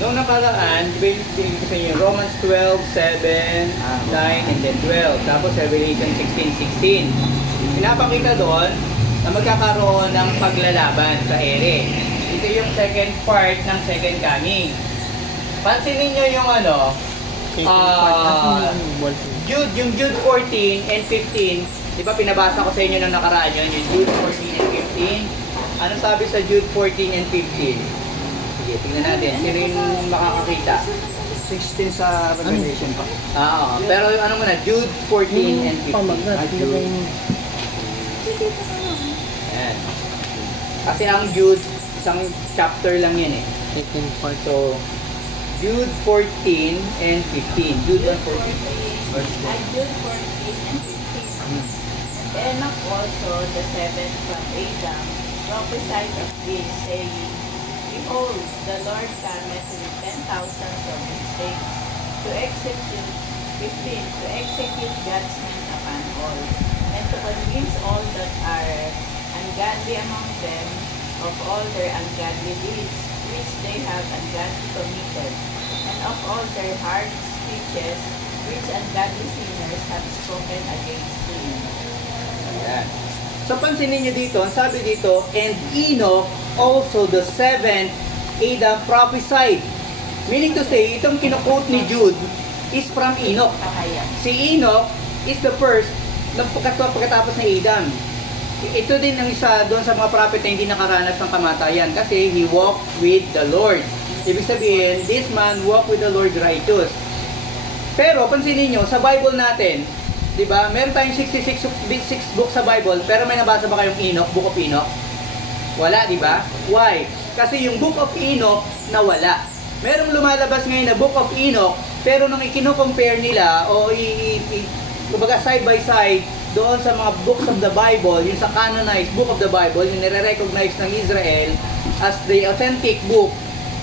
Noong nakaraan, binigay ko sa inyo Romans 12:7, 9, and then 12. Tapos Revelation 16:16. Pinapakita doon na magkakaroon ng paglalaban sa ere. Ito yung second part ng second coming. Pansinin nyo yung ano, yung Jude 14 and 15. Di ba pinabasa ko sa inyo nang nakaraan yun, yung Jude 14 and 15. Ano sabi sa Jude 14 and 15? Sige, tingnan natin. Sino yung makakakita? 16 sa Revelation pa. Pero ano muna, Jude 14 and 15. Ayan. Kasi ang Jude, isang chapter lang yan eh. Second part. So, Jude 14 and 15. Jude 14. Jude 14 and 15. And Enoch also, the seventh from Adam, prophesied of this, saying, Behold, the Lord cometh with 10,000 of his saints, to execute, 15, to execute judgment upon all, and to convince all that are ungodly among them of all their ungodly deeds, which they have ungodly committed, and of all their hard speeches, which ungodly sinners have spoken against him. Ayan. So pansinin nyo dito, ang sabi dito, and Enoch also the seventh Adam prophesied. Meaning to say, itong kinuquote ni Jude is from Enoch. Si Enoch is the first na pagkatapos ni Adam. Ito din ang isa doon sa mga prophet na hindi nakaranas ng kamatayan kasi he walked with the Lord. Ibig sabihin, this man walked with the Lord righteous. Pero pansinin nyo, sa Bible natin, di ba, meron tayong 66 books sa Bible, pero may nabasa ba kayong Enoch, Book of Enoch? Wala, di ba? Why? Kasi yung Book of Enoch nawala. Merong lumalabas ngayon na Book of Enoch, pero nung ikino-compare nila o kumbaga side by side doon sa mga books of the Bible, yung sa canonized book of the Bible, yung nire-recognize ng Israel as the authentic book,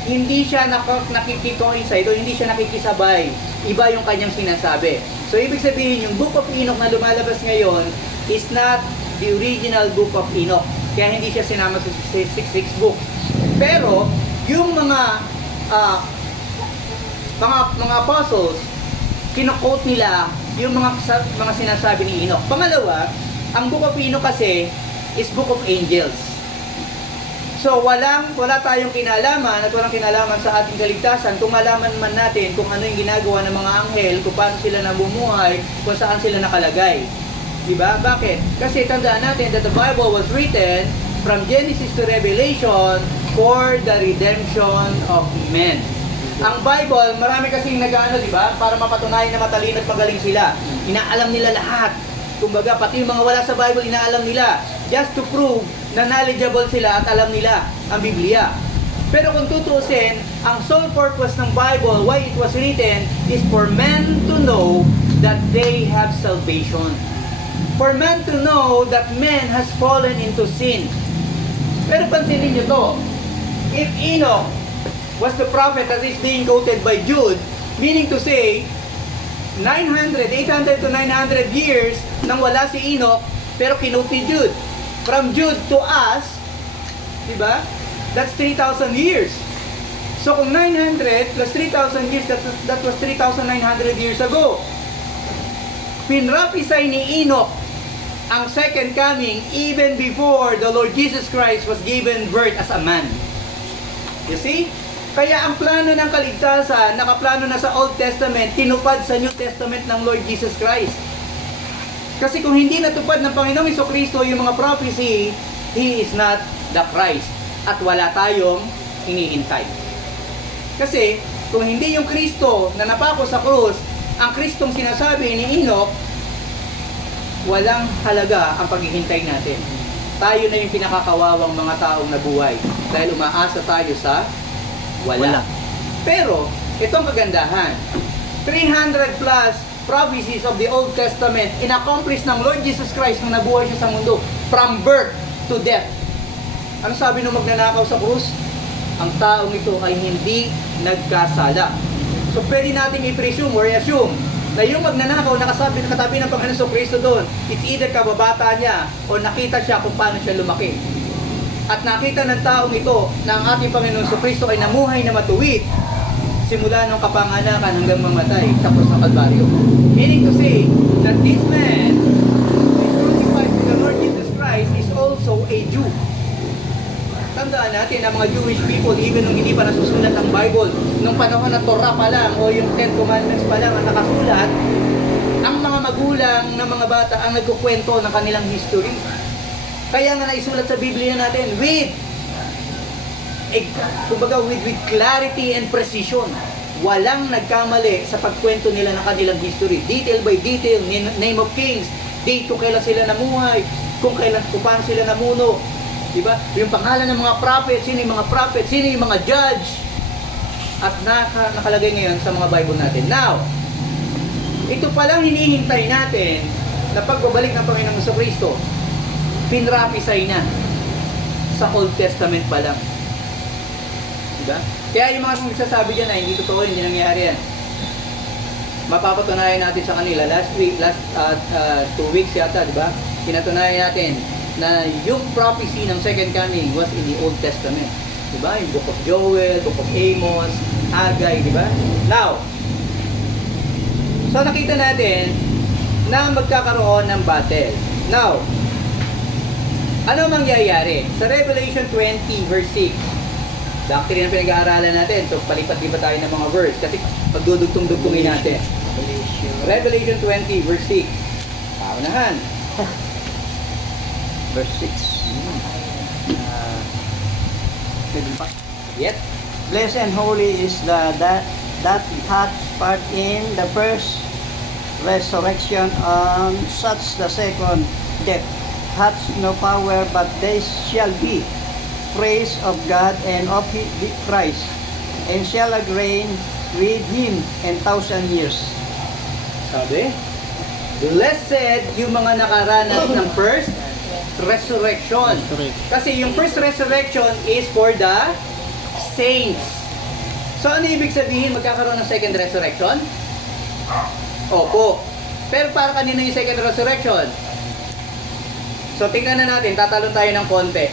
hindi siya nakikikoincide o hindi siya nakikisabay. Iba yung kanyang sinasabi. So, ibig sabihin, yung Book of Enoch na lumalabas ngayon is not the original Book of Enoch. Kaya hindi siya sinama sa 66 book. Pero, yung mga apostles, kino-quote nila yung mga sinasabi ni Enoch. Pangalawa, ang Book of Enoch kasi is Book of Angels. So, wala tayong kinalaman at walang kinalaman sa ating kaligtasan kung malaman man natin kung ano yung ginagawa ng mga anghel, kung paano sila namumuhay, kung saan sila nakalagay. Diba? Bakit? Kasi tandaan natin that the Bible was written from Genesis to Revelation for the redemption of men. Ang Bible, marami kasing nag-ano, di ba? Para mapatunayan na matalino at magaling sila. Inaalam nila lahat. Kumbaga, pati yung mga wala sa Bible, inaalam nila. Just to prove na knowledgeable sila at alam nila ang Biblia. Pero kung tutusin, ang sole purpose ng Bible, why it was written, is for men to know that they have salvation. For men to know that man has fallen into sin. Pero pansinin nyo to, if Enoch was the prophet that is being quoted by Jude, meaning to say, 800 to 900 years nang wala si Enoch, pero quote ni Jude. From Jude to us, diba? That's 3,000 years. So kung 900 plus 3,000 years, that was 3,900 years ago. Pinrapisay ni Enoch ang second coming even before the Lord Jesus Christ was given birth as a man. You see? Kaya ang plano ng kaligtasan, nakaplano na sa Old Testament, tinupad sa New Testament ng Lord Jesus Christ. Kasi kung hindi natupad ng Panginoong Jesucristo yung mga prophecy, He is not the Christ. At wala tayong hinihintay. Kasi kung hindi yung Kristo na napako sa krus, ang Kristong sinasabi ni Enoch, walang halaga ang paghihintay natin. Tayo na yung pinakakawawang mga taong nabuhay dahil umaasa tayo sa wala. Pero, itong kagandahan, 300 plus prophecies of the Old Testament in-accomplish ng Lord Jesus Christ nung nabuhay siya sa mundo, from birth to death. Ano sabi nung magnanakaw sa krus? Ang taong ito ay hindi nagkasala. So, pwede natin i-presume or i-assume na yung magnanakaw nakatabi ng Panginoon sa Kristo doon, it's either kababata niya o nakita siya kung paano siya lumaki. At nakita ng taong ito na ang ating Panginoon sa Kristo ay namuhay na matuwid simula ng kapanganakan hanggang mamatay sa krus ng Kalbaryo. Meaning to say that this man who is crucified to the Lord Jesus Christ is also a Jew. Tandaan natin ang mga Jewish people, even nung hindi pa nasusulat ang Bible, nung panahon ng Torah pa lang o yung Ten Commandments pa lang ang nakasulat, ang mga magulang ng mga bata ang nagkukwento ng kanilang history. Kaya nga naisulat sa Biblia natin with clarity and precision. Walang nagkamali sa pagkwento nila ng kanilang history. Detail by detail, name of kings, date kung kailan sila namuhay, kung paano sila namuno. Diba? Yung pangalan ng mga prophet, sino yung mga prophet, sino yung mga judge. At nakalagay ngayon sa mga Bible natin. Now, ito palang hinihintay natin na pagbabalik ng Panginoong Kristo, pinrapisay na sa Old Testament pa lang. Diba? Kaya yung mga nagsasabi dyan ay hindi totoo, hindi nangyari yan. Mapapatunayan natin sa kanila. Last 2 weeks yata, diba? Pinatunayan natin na yung prophecy ng second coming was in the Old Testament. Diba? Yung Book of Joel, Book of Amos, Haggai, diba? Now, so nakita natin na magkakaroon ng battle. Now, ano mangyayari? Sa Revelation 20 verse 6, doctrine na pinag-aaralan natin. So, palipat-lipat tayo ng mga verse kasi pagdudugtong-dugtungin natin. Revelation 20 verse 6. Paunahan. Verse 6. Yet. Blessed and holy is that hath part in the first resurrection, on such the second death hath no power, but they shall be praise of God and of Christ, and shall reign with him 1,000 years. Sabi, blessed yung mga nakaranas ng first resurrection. Kasi yung first resurrection is for the saints. So ano ibig sabihin magkakaroon ng second resurrection? Opo. Pero para kanino yung second resurrection? So tingnan na natin, tatalon tayo ng konti.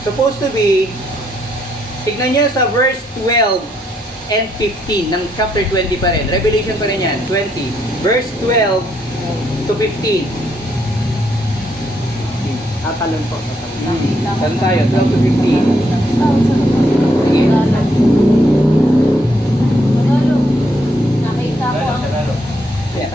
Supposed to be, tignan nyo sa verse 12 and 15 ng chapter 20 pa rin. Revelation pa rin yan, 20. Verse 12 to 15. Tatalon po. Saan tayo? 12 to 15. Sige.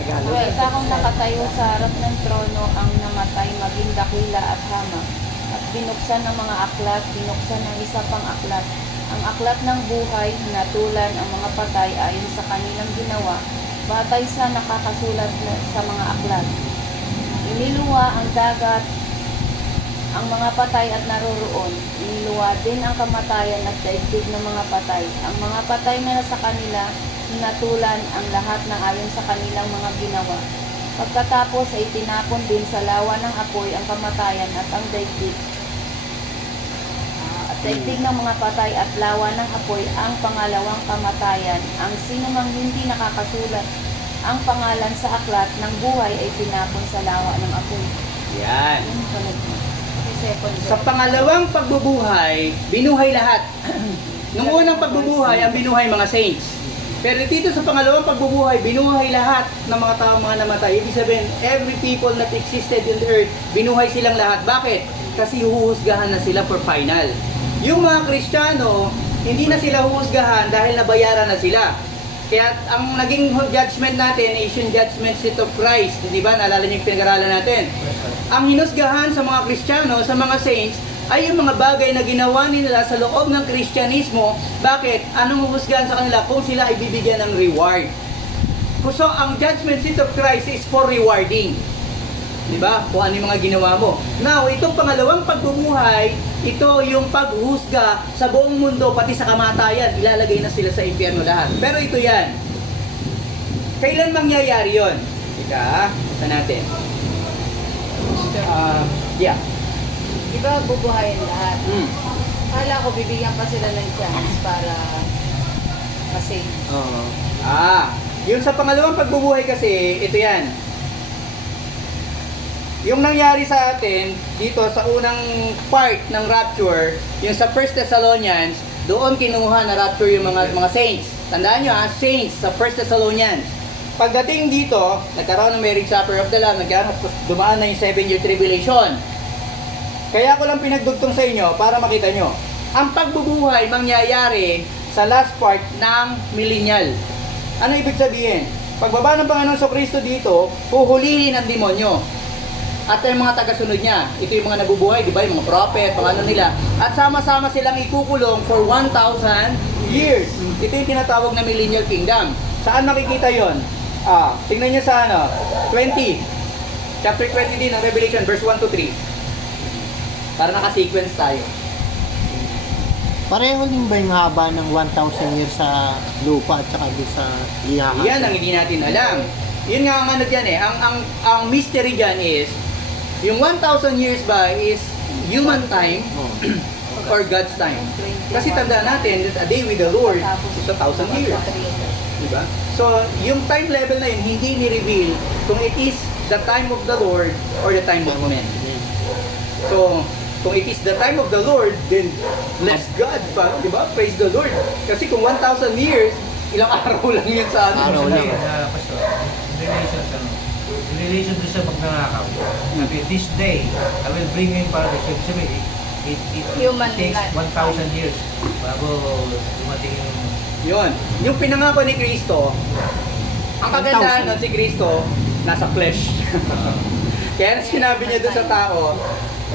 Nakita kong nakatayo sa harap ng trono ang namatay, maging dakila at hama. At binuksan ng mga aklat, binuksan ng isa pang aklat. Ang aklat ng buhay, natulan ang mga patay ayon sa kanilang ginawa, batay sa nakakasulat sa mga aklat. Iniluwa ang dagat, ang mga patay at naroroon. Iniluwa din ang kamatayan at daigdig ng mga patay. Ang mga patay na nasa kanila, natulan ang lahat ng ayon sa kanilang mga ginawa. Pagkatapos ay tinapon din sa lawa ng apoy ang kamatayan at ang daigdig. At daigdig ng mga patay at lawa ng apoy ang pangalawang kamatayan. Ang sinumang hindi nakakasulat ang pangalan sa aklat ng buhay ay tinapon sa lawa ng apoy. Yan. Yung sunod mo. Sa pangalawang pagbubuhay, binuhay lahat. Nung unang pagbubuhay, ang binuhay mga saints. Pero dito sa pangalawang pagbubuhay, binuhay lahat ng mga tao mga namatay. Ibig sabihin, every people that existed in the earth, binuhay silang lahat. Bakit? Kasi huhusgahan na sila for final. Yung mga Kristiyano, hindi na sila huhusgahan dahil nabayaran na sila. Kaya ang naging judgment natin is yung judgment seat of Christ. Di ba? Naalala niyo yung pinag-aralan natin. Ang hinusgahan sa mga Kristiyano, sa mga saints, ay yung mga bagay na ginawa nila sa loob ng Kristyanismo. Bakit? Anong huhusgahan sa kanila? Kung sila ay bibigyan ng reward. So, ang judgment seat of Christ is for rewarding. Diba? Kung ano yung mga ginawa mo. Now, itong pangalawang pagbubuhay, ito yung paghusga sa buong mundo, pati sa kamatayan. Ilalagay na sila sa impyerno lahat. Pero ito yan. Kailan mangyayari yon? Ika, sa natin. Yeah. Di ba bubuhayin lahat? Kala ko bibigyan pa sila ng chance para masave. Oo. Yung sa pangalawang pagbubuhay kasi, ito yan. Yung nangyari sa atin, dito sa unang part ng rapture, yung sa 1 Thessalonians, doon kinuha na rapture yung mga saints. Tandaan nyo ha, saints sa 1 Thessalonians. Pagdating dito, nagkaroon ng marriage supper of the Lamb, dumaan na yung 7-year tribulation. Kaya ko lang pinagdugtong sa inyo para makita nyo. Ang pagbubuhay mangyayari sa last part ng millennial. Ano ibig sabihin? Pagbaba ng Panginoon sa Kristo dito, huhulihin ang demonyo. At yung mga tagasunod niya, ito yung mga nabubuhay, di ba? Yung mga prophet, mga ano nila. At sama-sama silang ikukulong for 1,000 years. Ito yung tinatawag na millennial kingdom. Saan makikita yon? Tingnan nyo sa 20. Chapter 20 din ng Revelation, verse 1 to 3. Para naka-sequence tayo. Pareho din ba yung haba ng 1,000 years sa lupa at saka doon sa lihaha? Yan ang hindi natin alam. Yun nga ang ano dyan eh. Ang mystery dyan is, yung 1,000 years ba is human time or God's time? Kasi tandaan natin that a day with the Lord is 1,000 years. Diba? So, yung time level na yun, hindi ni-reveal kung it is the time of the Lord or the time of men. So, kung it is the time of the Lord, then bless God pa, di ba? Praise the Lord. Kasi kung 1,000 years, ilang araw lang yun sa ano. Araw lang. Pastor, in relation to sa magnanakaw, sabi, this day, I will bring you in paradise. Sabi, it Human takes life. 1,000 years bago dumating yung... Yun. Yung pinangako ni Kristo, ang kagandahan nun si Kristo, nasa flesh. Kaya sinabi niya doon sa tao,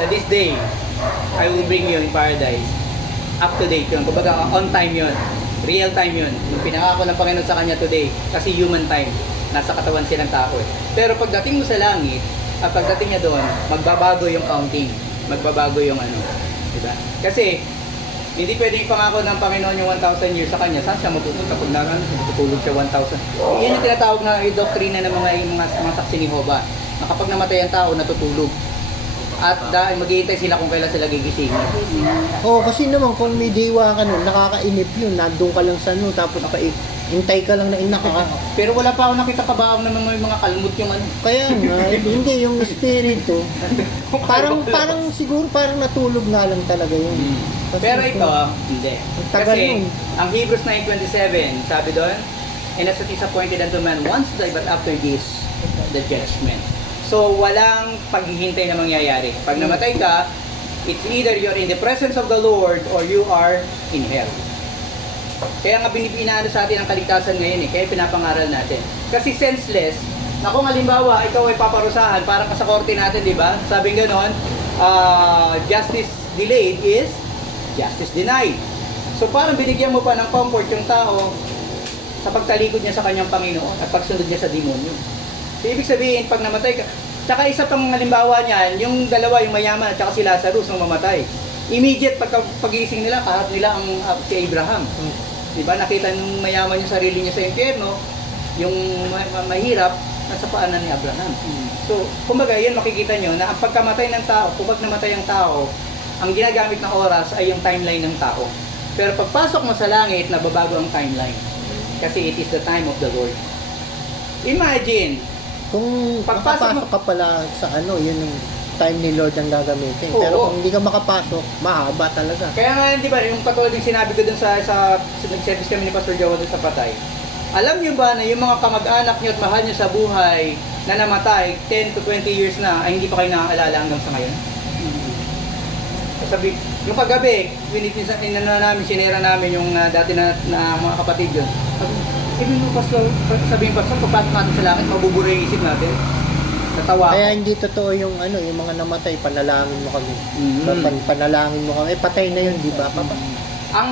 this day, I will bring you in paradise. Up to date yun. Kumbaga, on time yun. Real time yun. Yung pinangako ng Panginoon sa kanya today. Kasi human time. Nasa katawan silang tao eh. Pero pagdating mo sa langit, at pagdating niya doon, magbabago yung counting. Magbabago yung ano. Diba? Kasi, hindi pwedeng ipangako ng Panginoon yung 1,000 years sa kanya. Saan siya mapupunta? Pag matutulog siya 1,000. Yan yung tinatawag na doktrina ng mga saksi ni Jehovah. Na kapag namatay ang tao, natutulog. At dahil maghihintay sila kung kailan sila gigising. Oo, kasi naman kung may diwa ka nun, nakakainip yun. Nandun ka lang sa ano, tapos hintay ka lang na inaka. Pero wala pa ako nakita kabaong na mga kalmot yung ano. Kaya nga, hindi yung espiritu. Parang siguro parang natulog nga lang talaga yun. Kasi Pero ito, hindi. tagal Kasi, nun. ang Hebrews 9:27, sabi doon, and as it is appointed unto man once die, but after this, the judgment. So, walang paghihintay na mangyayari. Pag namatay ka, it's either you're in the presence of the Lord or you are in hell. Kaya nga binibinaano sa atin ang kaligtasan ngayon eh, kaya pinapangaral natin. Kasi senseless, na kung halimbawa, ikaw ay paparusahan, parang sa korte natin, di ba? Sabing ganon, justice delayed is justice denied. So parang binigyan mo pa ng comfort yung tao sa pagtalikod niya sa kanyang Panginoon at pagsunod niya sa demonyo. So ibig sabihin, pag namatay ka, tsaka isa pang halimbawa niyan, yung dalawa, yung mayaman at saka si Lazarus nung mamatay. Immediate pagkagising nila, kaharap nila ang si Abraham. Diba? Nakita nung mayaman yung sarili niya sa impyerno, yung mahirap, nasa paanan ni Abraham. So, kumbaga, yan makikita nyo na ang pagkamatay ng tao, kapag namatay ang tao, ang ginagamit na oras ay yung timeline ng tao. Pero pagpasok mo sa langit, nababago ang timeline. Kasi it is the time of the Lord. Imagine, kung pagpasok makapasok ka pala sa ano, yun yung time ni Lord ang gagamitin. Oo. Pero kung hindi ka makapasok, mahaba talaga. kaya nga, di ba, yung katulad yung sinabi ko dun sa nag-service kami ni Pastor Jowa dun sa Patay. Alam nyo ba na yung mga kamag-anak nyo at mahal nyo sa buhay na namatay 10 to 20 years na ay hindi pa kayo naaalala hanggang sa ngayon? Sabi, yung kagabi, sinera namin yung dati na mga kapatid yun. Sabi mo, Pastor, sabihin Pastor, pagpasok natin sa langit, mabubura yung isip natin. Natawa Kaya ako. hindi totoo yung ano, yung mga namatay, panalangin mo kami. Mhm. Panalangin mo kami. Patay na yun, di ba?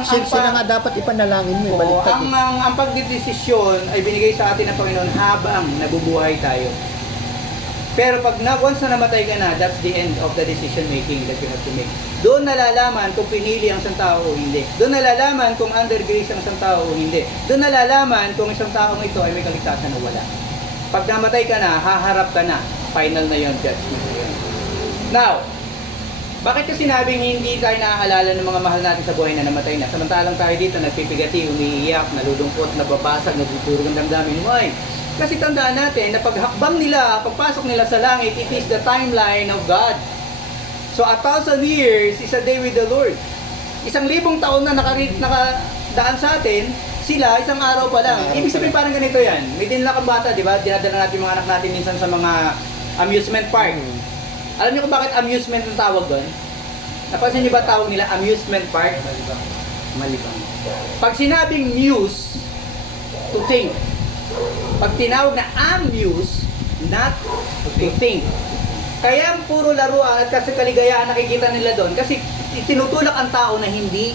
Sila nga dapat ipanalangin mo, baliktad. Ang pagdidesisyon ay binigay sa atin ng Panginoon habang nabubuhay tayo. Pero pag once na namatay ka na, that's the end of the decision making that you have to make. Doon nalalaman kung pinili ang isang tao o hindi. Doon nalalaman kung under grace ang isang tao o hindi. Doon nalalaman kung isang taong ito ay may kaligtasan o wala. Pag namatay ka na, haharap ka na. Final na yon, judgment na yun. Now, bakit yung sinabing hindi tayo naaalala ng mga mahal natin sa buhay na namatay na? Samantalang tayo dito, nagpipigati, umiiyak, nalulungkot, nababasag, nagtuturo ng damdamin. Why? Kasi tandaan natin na paghakbang nila, pagpasok nila sa langit, it is the timeline of God. So 1,000 years is a day with the Lord. 1,000 taon na nakadaan sa atin, sila, isang araw pa lang. Ibig sabihin parang ganito yan. May dinala kang bata, di ba? Dinadala natin mga anak natin minsan sa mga amusement park. Alam niyo kung bakit amusement ang tawag doon? Napansin niyo ba tawag nila amusement park? Malibang. Pag sinabing muse, to think. Pag tinawag na amuse, not to think. Kaya ang puro laruan at kasi kaligayahan nakikita nila doon kasi tinutulak ang tao na hindi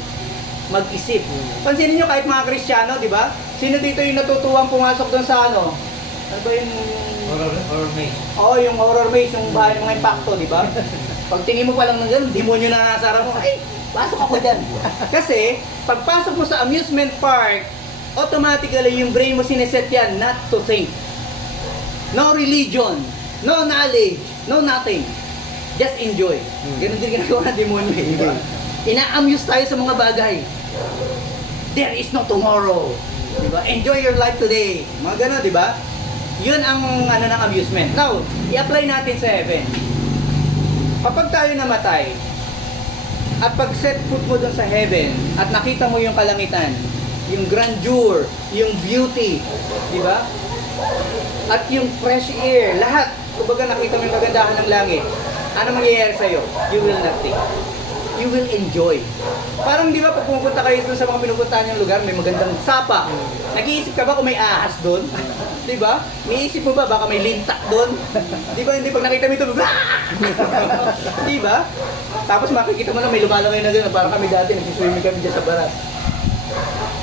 mag-isip. Pansinin nyo kahit mga Kristiyano, di ba? Sino dito yung natutuwang pumasok doon sa ano? Ano ba yung... Horror maze. Oo, yung horror maze, yung bahay mga impacto, di ba? Pag tingin mo pa lang ng gano'n, demonyo na nasa harap mo, ay, pasok ako dyan. Kasi, pagpasok mo sa amusement park, automatically yung brain mo sineset yan not to think. No religion, no knowledge, no nothing. Just enjoy. Ganun din ginagawa ng demonyo, di ba? Ina-amuse tayo sa mga bagay. There is no tomorrow. Diba? Enjoy your life today. Mga gano'n, di ba? Yun ang ano ng amusement. Now, i-apply natin sa heaven. Kapag tayo namatay, at pag set foot mo doon sa heaven, at nakita mo yung kalangitan, yung grandeur, yung beauty, di ba? At yung fresh air, lahat, kumbaga nakita mo yung kagandahan ng langit, ano mangyayari sa'yo? You will not think. You will enjoy. Parang di ba pag pumupunta kayo doon sa mga pinupuntahan yung lugar, may magandang sapa. Nag-iisip ka ba kung may ahas doon? Di ba? Niisip mo ba baka may lintak doon? Di ba hindi pag nakita mo ito, di ba? Tapos makikita mo na may lumalangoy na doon, parang kami dati nagsiswimming kami dyan sa baras.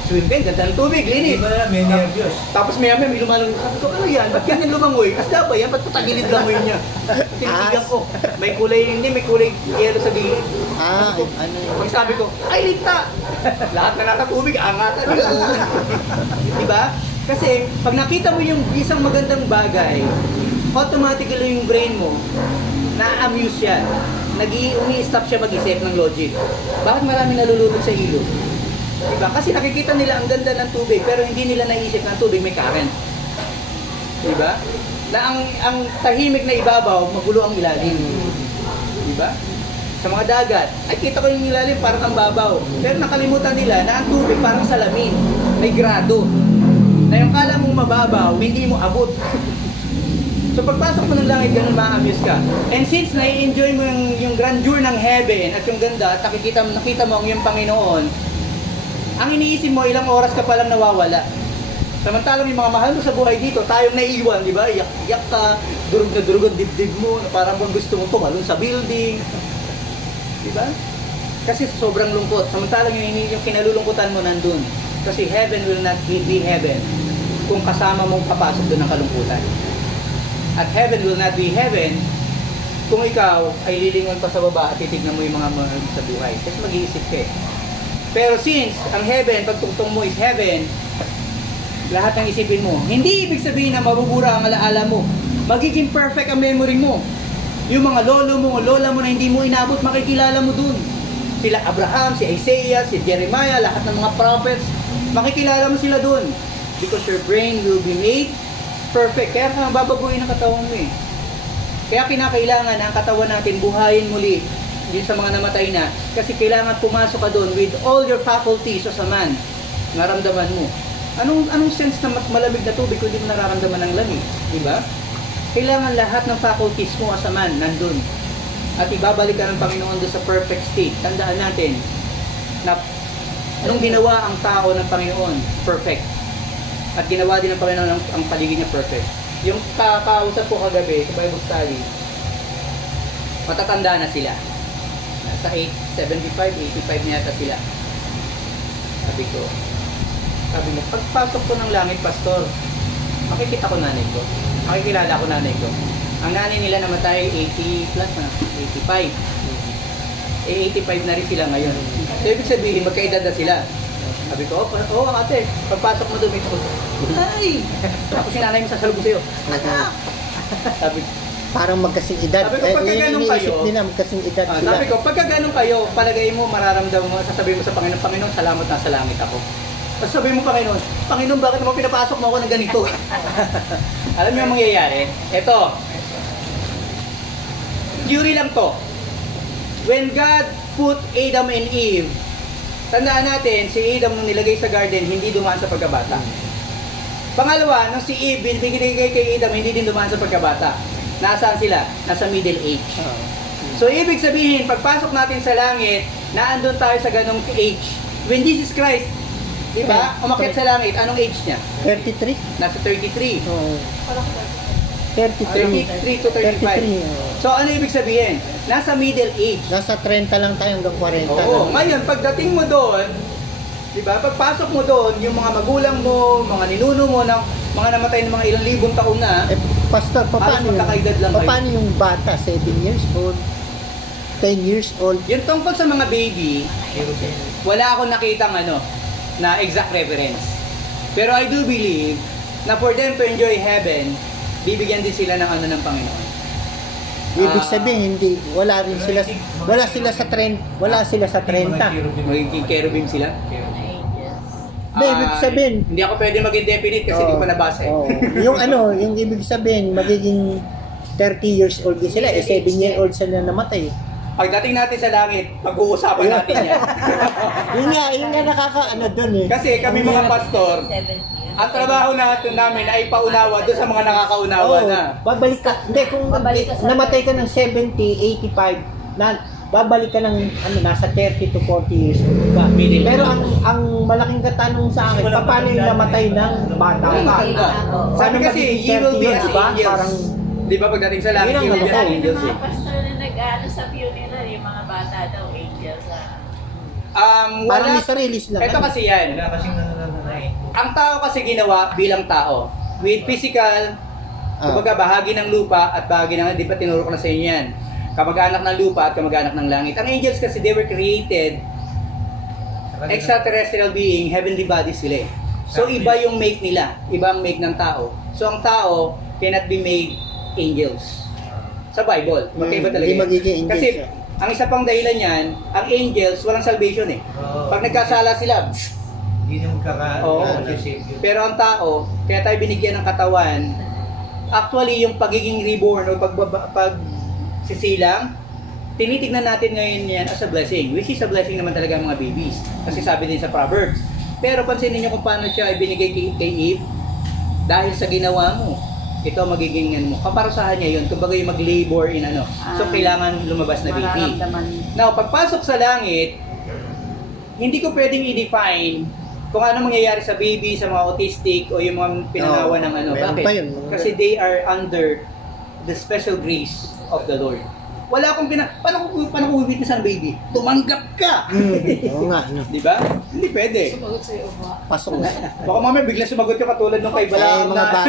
Swim kayo, ganda ng tubig, linis. May nervyos. Tapos may lumalangoy. Sabi ko, ano yan? Ba't ganyan lumangoy? Kasda ba yan? Ba't patagilid langoy niya? Tinitigan ko. May kulay, hindi, may kulay yelo sa gilid. Ano yun? Pag sabi ko, ay linta! Lahat na nakatubig, angatan. Diba? Kasi pag nakita mo yung isang magandang bagay, automatically yung brain mo, na-amuse yan. Umi-stop siya mag-isip ng logic. Bakit marami nalulunod sa ilog? Diba? Kasi nakikita nila ang ganda ng tubig, pero hindi nila naisip na ang tubig may current. Diba? Na ang tahimik na ibabaw, magulo ang ilalim. Diba? Sa mga dagat, ay kita ko yung ilalim parang ang babaw. Pero nakalimutan nila na ang tubig parang salamin. May grado. Na yung kala mong mababaw, hindi mo abot. So pagpasok mo ng langit, ganun ma-amuse ka. And since nai-enjoy mo yung grandeur ng heaven at yung ganda, at nakita mo ang iyong Panginoon, ang iniisip mo, ilang oras ka palang nawawala. Samantalang yung mga mahal mo sa buhay dito, tayong naiiwan, di ba? Iyak ka, durug na durug ang dibdib mo, parang bang gusto mo tumalon sa building. Di ba? Kasi sobrang lungkot. Samantalang yung kinalulungkutan mo nandun. Kasi heaven will not be heaven kung kasama mong papasok doon ng kalungkutan. At heaven will not be heaven kung ikaw ay lilingon pa sa baba at titignan mo yung mga mahal mo sa buhay. Kasi mag-iisip ka eh. Pero since ang heaven, pagtungtong mo is heaven, lahat ng isipin mo, hindi ibig sabihin na mabubura ang alaala mo. Magiging perfect ang memory mo. Yung mga lolo mo, lola mo na hindi mo inabot, makikilala mo dun. Sila Abraham, si Isaiah, si Jeremiah, lahat ng mga prophets, makikilala mo sila dun. Because your brain will be made perfect. Kaya ka babaguhin ang katawan mo eh. Kaya kinakailangan ang katawan natin buhayin muli din sa mga namatay na, kasi kailangan pumasok ka doon with all your faculties as a man. Naramdaman mo. Anong sense na malamig na tubig kung hindi mo nararamdaman ng lamig? Diba? Kailangan lahat ng faculties mo as a man nandun. At ibabalik ka ng Panginoon doon sa perfect state. Tandaan natin na anong ginawa ang tao ng Panginoon? Perfect. At ginawa din ng Panginoon ang paligid niya perfect. Yung kakausap ko kagabi sa Bible study, matatanda na sila. Sa 75, 85 na yata sila. Sabi niya, pagpasok ko ng langit, pastor, makikita ko nanay ko. Makikilala ko nanay ko. Ang nanay nila namatay 80 plus, 85. 85 na rin sila ngayon. So, ibig sabihin, magkaedad na sila. Sabi ko, oh ate, pagpasok mo doon, ay! Tapos si nanay mo sasalubong sa'yo. Sabi ko, parang magkasing edad. Sabi ko, pagka ganun kayo, nila, magkasing edad sila. Sabi ko, pagka ganun kayo, palagay mo, mararamdaman mo, sasabihin mo sa Panginoon, Panginoon, salamat na sa langit ako. Tapos sabihin mo, Panginoon, bakit mo pinapasok mo ako ng ganito? Alam niyo ang mangyayari? Ito, theory lang to. When God put Adam and Eve tandaan natin, si Adam nung nilagay sa garden, hindi dumaan sa pagkabata. Pangalawa, nung si Eve, binigay kay Adam, hindi din dumaan sa pagkabata. Nasaan sila? Nasa middle age. So, ibig sabihin, pagpasok natin sa langit, naandun tayo sa ganong age. When Jesus Christ, di ba, umakyat sa langit, anong age niya? 33? Nasa 33. Oo. 33 to 35. 33, oo. So, ano ibig sabihin? Nasa middle age. Nasa 30 lang tayo hanggang 40 Oo, lang. ngayon, pagdating mo doon, di ba, pagpasok mo doon, yung mga magulang mo, mga ninuno mo, ng mga namatay ng mga ilang libong taon na, Pastor, Halos magkakaedad lang kayo. paano yung bata? 7 years old? 10 years old? yung tungkol sa mga baby, wala akong nakitang na exact reference. Pero I do believe na for them to enjoy heaven, bibigyan din sila ng ng Panginoon. Ibig sabihin, wala sila sa 30. Magiging cherubim sila. Hindi, ibig sabihin, Hindi ako pwede maging definite kasi hindi ko pa nabasa eh. yung ibig sabihin, magiging 30 years old din sila, 7-year-old sila namatay. Pagdating natin sa langit, pag-uusapan natin yan. yun nga doon eh. Kasi kami mga pastor, ang trabaho namin ay paunawa doon sa mga nakakaunawa na. Babalik ka. Hindi, kung namatay ka ng 70, 85, babalik ka ng nasa 30 to 40 years old ka. Pero ang malaking katanong sa akin, paano yung namatay ng bata ka? Sabi kasi, ye will be as angels. Parang, di ba pagdating sa langit, ye will be as Sabi ng angels mga eh. pastor na nag-ano sa funeral, yung mga bata daw, angels parang Wala. may sarilis lang. Ito kasi yan. Wala kasing nananay. Ang tao kasi ginawa bilang tao. With physical, kumbaga bahagi ng lupa at bahagi ng, di ba tinuro ko na sa inyo yan. Kamag-anak ng lupa at kamag-anak ng langit. Ang angels kasi they were created extraterrestrial being, heavenly bodies sila eh. So iba yung make nila, iba ang make ng tao. So ang tao cannot be made angels. Sa Bible, magkaiba talaga. Hindi magiging angels. Kasi ang isa pang dahilan niyan, ang angels walang salvation eh. Pag nagkasala sila, Hindi na Oo. magkaka-save. pero ang tao, kaya tayo binigyan ng katawan, actually yung pagiging reborn o pagsisilang, tinitignan natin ngayon yan as a blessing, which is a blessing naman talaga ang mga babies. Kasi sabi din sa Proverbs. Pero pansinin niyo kung paano siya ibinigay kay Eve, dahil sa ginawa mo, ito magiging kaparusahan niya yun, kumbaga yung mag-labor in so kailangan lumabas na baby. Now, pagpasok sa langit, hindi ko pwedeng i-define kung ano mangyayari sa baby, sa mga autistic o yung mga pinangawa ng meron Bakit? pa yun. Kasi they are under the special grace of the Lord. Wala akong paano ko witness ang baby? Tumanggap ka! Oo nga. Di ba? Hindi pwede. Pasok na. Baka mamaya bigla sumagot ka katulad nung kay Balaam mga na bata.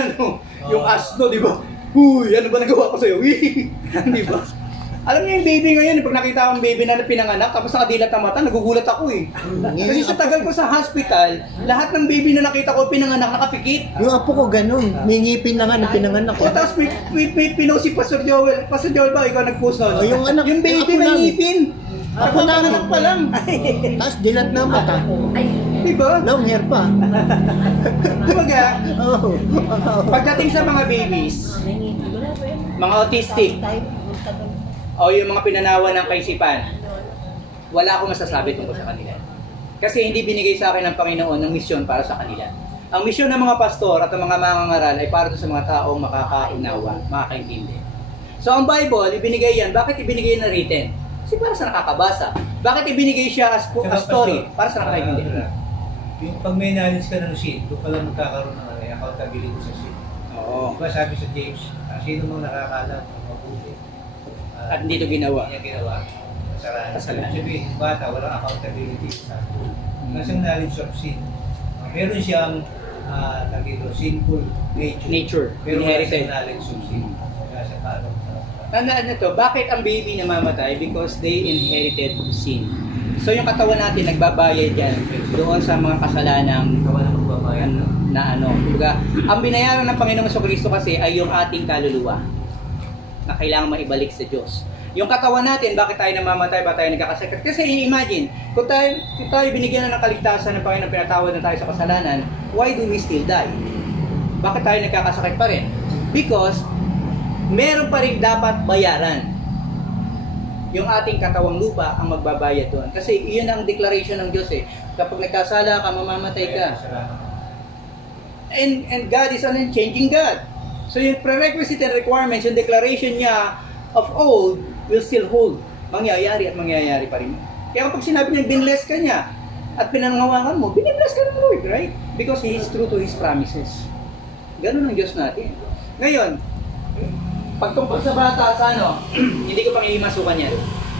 yung asno, di ba? Uy, ano ba nagawa ko sa'yo? Di ba? Alam niyo yung baby ngayon, pag nakita ko ang baby na pinanganak, tapos nakadilat ang mata, nagugulat ako eh. Kasi sa tagal ko sa hospital, lahat ng baby na nakita ko pinanganak nakapikit. Yung apo ko ganun, may ngipin na nga na pinanganak. O tapos may pinost si Pastor Joel. Pastor Joel ba, ikaw nag-post nun? Yung anak- yung baby apo may namin. ngipin. Ako nanganak pa lang. Tapos dilat na mata. Diba? Long hair pa. Kumbaga, Oo. pagdating sa mga babies, mga autistic, o yung mga pinanawa ng kaisipan, wala akong masasabi tungkol sa kanila. Kasi hindi binigay sa akin ng Panginoon ng misyon para sa kanila. Ang misyon ng mga pastor at ng mga mangangaral ay para sa mga taong makakaunawa, makakaintindi. So ang Bible, ibinigay yan. Bakit ibinigay na written? Kasi para sa nakakabasa. Bakit ibinigay siya as story? Para sa nakakaintindi. Yung pag may knowledge ka ng sin, doon ka lang magkakaroon ng accountability sa sin. Oo. Diba sabi sa James, sino mang nakakalam ng mabuti At hindi ito ginawa. Hindi niya ginawa. Kasalanan. Kasalanan. Sabihin, yung bata, walang accountability sa kasi yung knowledge of sin. Meron siyang sinful nature. Pero wala Inherited. siyang knowledge of sin. Kaya siya parang Tandaan nyo to, bakit ang baby namamatay? Because they inherited sin. So yung katawan natin, nagbabayad yan doon sa mga kasalanang gawa na magbabayan. Kumbaga, ang binayaran ng Panginoong Jesucristo kasi ay yung ating kaluluwa na kailangan maibalik sa Diyos. Yung katawan natin, bakit tayo namamatay, bakit tayo nagkakasakit? Kasi imagine, kung tayo binigyan na ng kaligtasan ng Panginoon, pinatawad na tayo sa kasalanan, why do we still die? Bakit tayo nagkakasakit pa rin? Because, meron pa rin dapat bayaran. yung ating katawang lupa ang magbabayad doon. Kasi iyon ang declaration ng Diyos eh. Kapag nagkasala ka, mamamatay ka. And God is an unchanging God. So yung prerequisite and requirements, yung declaration niya of old will still hold. Mangyayari at mangyayari pa rin. Kaya kapag sinabi niya, binless ka niya at pinangawakan mo, binibless ka ng Lord, right? Because He is true to His promises. Ganun ang Diyos natin. Ngayon, pagtungkol sa bata sa hindi ko pang iimasukan yan.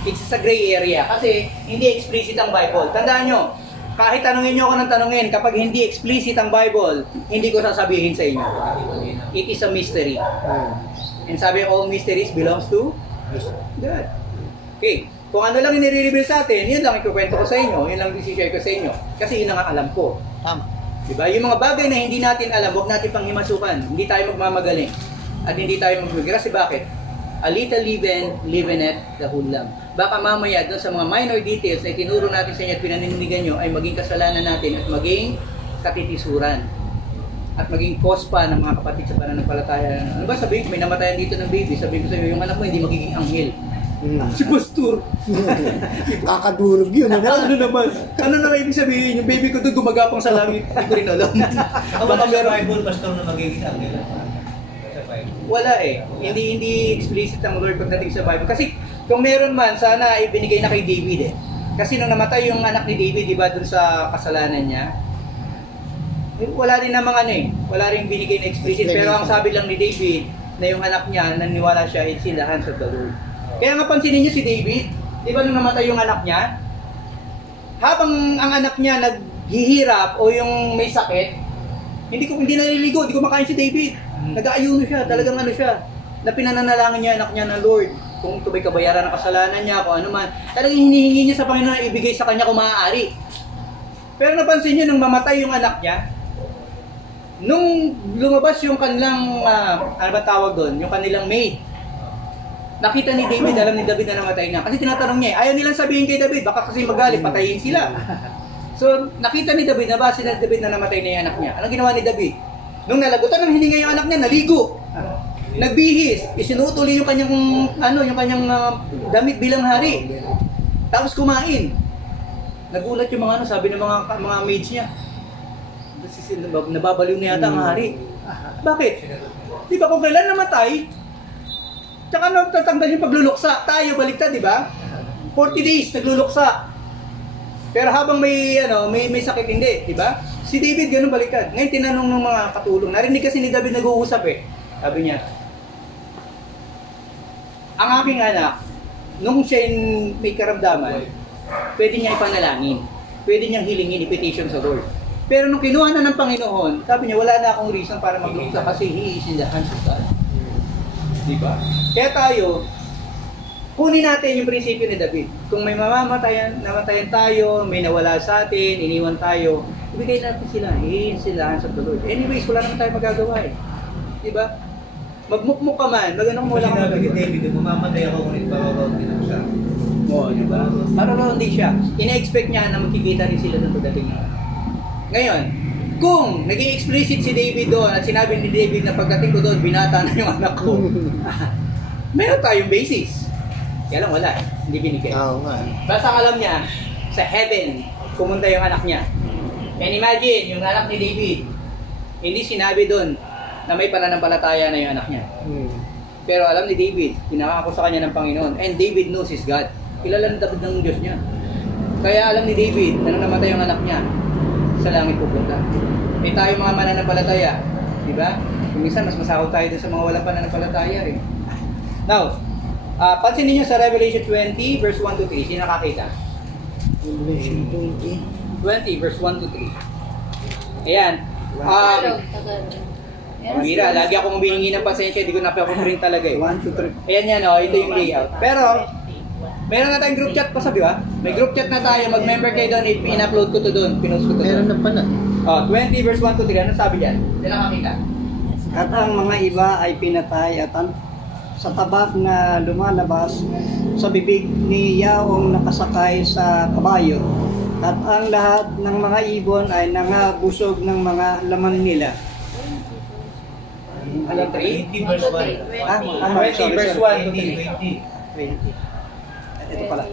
It's a gray area kasi hindi explicit ang Bible. Tandaan nyo, kahit tanungin nyo ako ng tanungin, kapag hindi explicit ang Bible, hindi ko sasabihin sa inyo. It is a mystery. And sabi, all mysteries belongs to God. Okay, kung ano lang inire-reveal sa atin, yun lang ikukwento ko sa inyo, yun lang isi-share ko sa inyo. Kasi yun ang alam ko. Diba? Yung mga bagay na hindi natin alam, huwag natin pang himasukan. Hindi tayo magmamagaling. At hindi tayo magmagaling. Kasi bakit? A little leaveneth the whole lump. Baka mamaya doon sa mga minor details na itinuro natin sa inyo at pinaninigan nyo ay maging kasalanan natin at maging katitisuran. At maging cause pa ng mga kapatid sa pananampalataya. Ano ba sabihin? May namatayan dito ng baby. Sabihin ko sa iyo, yung anak mo hindi magiging anghel. Si Pastor. Kakadurog yun. Ano naman? Ano naman ibig sabihin? Yung baby ko doon gumagapang sa langit. Hindi ko rin alam. Baka meron Bible, Pastor, na magiging anghel. Wala eh. Hindi explicit ang Lord pagdating sa Bible. Kasi kung meron man, sana ibinigay na kay David eh. Kasi nung namatay yung anak ni David, di ba, dun sa kasalanan niya, wala rin namang wala rin binigay na explicit. Pero ang sabi lang ni David, na yung anak niya, naniwala siya, it's in the hands of the Lord. Kaya nga pansinin niyo si David, di ba nung namatay yung anak niya, habang ang anak niya naghihirap o yung may sakit, hindi naliligo, hindi kumakain si David. Nag-aayuno siya, talagang siya, na pinananalangin niya anak niya ng Lord. Kung ito ba'y kabayaran ng kasalanan niya, kung ano man. Talagang hinihingi niya sa Panginoon na ibigay sa kanya kung maaari. Pero napansin niyo nung mamatay yung anak niya, nung lumabas yung kanilang, ano ba tawag doon? Yung kanilang maid. Nakita ni David, alam ni David na namatay na. Kasi tinatanong niya, ayaw nilang sabihin kay David, baka kasi magalit, patayin sila. So, nakita ni David, nabasa na David na namatay na yung anak niya. Anong ginawa ni David? Nung nalagutan ng hininga yung anak niya, naligo. Nagbihis, isinuot yung kanyang, yung kanyang damit bilang hari. Tapos kumain. Nagulat yung mga sabi ng mga maids niya. Nababaliw na yata ang hari. Bakit? Di ba kung kailan namatay, tsaka natatanggal yung pagluluksa. Tayo baliktad, di ba? 40 days nagluluksa. Pero habang may sakit hindi, di ba? Si David ganun baliktad. Ngayon tinanong ng mga katulong. Narinig kasi ni David nag-uusap eh. Sabi niya, ang aking anak, nung siya may karamdaman, pwede niya ipanalangin. Pwede niyang hilingin, i-petition sa Lord. Pero nung kinuha na ng Panginoon, sabi niya, wala na akong reason para magluksa kasi He is in the hands of God. Diba? Kaya tayo, kunin natin yung prinsipyo ni David. Kung may namatayan tayo, may nawala sa atin, iniwan tayo, ibigay natin sila. He is in the hands of the Lord. Anyways, wala naman tayo magagawa eh. Diba? Magmukmuk ka man, magano mo lang Sinabi ni David, mamamatay ako ngunit paroroon din ako siya. Oo, diba? Paroroon din siya. Ina-expect niya na magkikita rin sila ng pagdating na. Ngayon, kung naging explicit si David doon at sinabi ni David na pagdating ko doon, binata na yung anak ko, meron tayong basis. Kaya lang wala, hindi binigay. Oo nga. Basta alam niya, sa heaven, pumunta yung anak niya. And imagine, yung anak ni David, hindi sinabi doon na may pananampalataya na yung anak niya. Pero alam ni David, pinakako sa kanya ng Panginoon. And David knows his God. Kilala ng David ng Diyos niya. Kaya alam ni David, na nung namatay yung anak niya, sa langit pupunta. May tayo mga mananampalataya. Diba? Kung minsan, mas masahol tayo dun sa mga walang pananampalataya rin. Now, pansinin niyo sa Revelation 20, verse 1 to 3. Sino nakakita? Revelation 20, verse 1 to 3. Ayan. Mira, lagi akong humihingi ng pasensya, hindi ko napapaprint talaga eh. 1, 2, 3. Ayan yan, ito yung layout. Pero, meron na tayong group chat pa sabi ba? May group chat na tayo, mag-member kayo doon, in-upload ko to doon, pinost ko to Meron doon. na pala. 20 verse 1 to 3, ano sabi dyan? Hindi lang makita. At ang mga iba ay pinatay at sa tabak na lumalabas sa bibig ni Yaong nakasakay sa kabayo. At ang lahat ng mga ibon ay nangabusog ng mga laman nila. 3? 20 verse 1. 20 verse 1 to 3. 20. ito pala.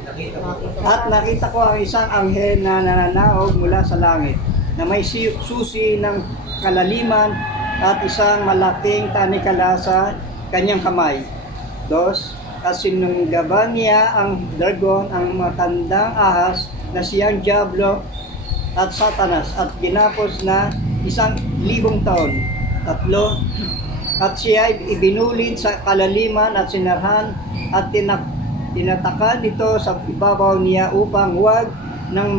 Nakita mo. At nakita ko ang isang anghel na nananaog mula sa langit na may susi ng kalaliman at isang malaking tanikala sa kanyang kamay. 2. At sinunggaban niya ang dragon, ang matandang ahas na siyang Diablo at Satanas at ginapos na 1,000 taon. 3. At siya ibinulid sa kalaliman at sinarhan at tinatakan ito sa ibabaw niya upang huwag nang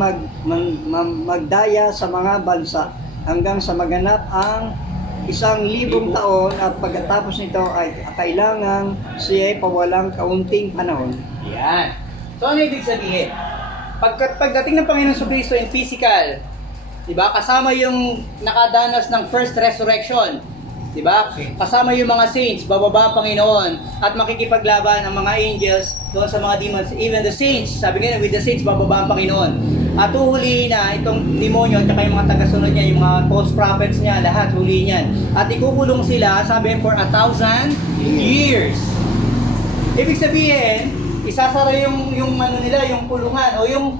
magdaya sa mga bansa hanggang sa maganap ang 1,000 taon at pagkatapos nito ay kailangang siya ay pawalang kaunting panahon. Yan. So ano ibig sabihin? Pagdating ng Panginoon sa Kristo in physical, diba? Kasama yung nakadanas ng first resurrection. Diba? Kasama yung mga saints, bababa ang Panginoon at makikipaglaban ang mga angels doon sa mga demons. Even the saints, sabi nga with the saints, bababa ang Panginoon. At uhulihin na itong demonyo at yung mga tagasunod niya, yung mga false prophets niya, lahat hulihin yan. At ikukulong sila, sabi for 1,000 years. Ibig sabihin, isasara yung ano nila, yung kulungan o yung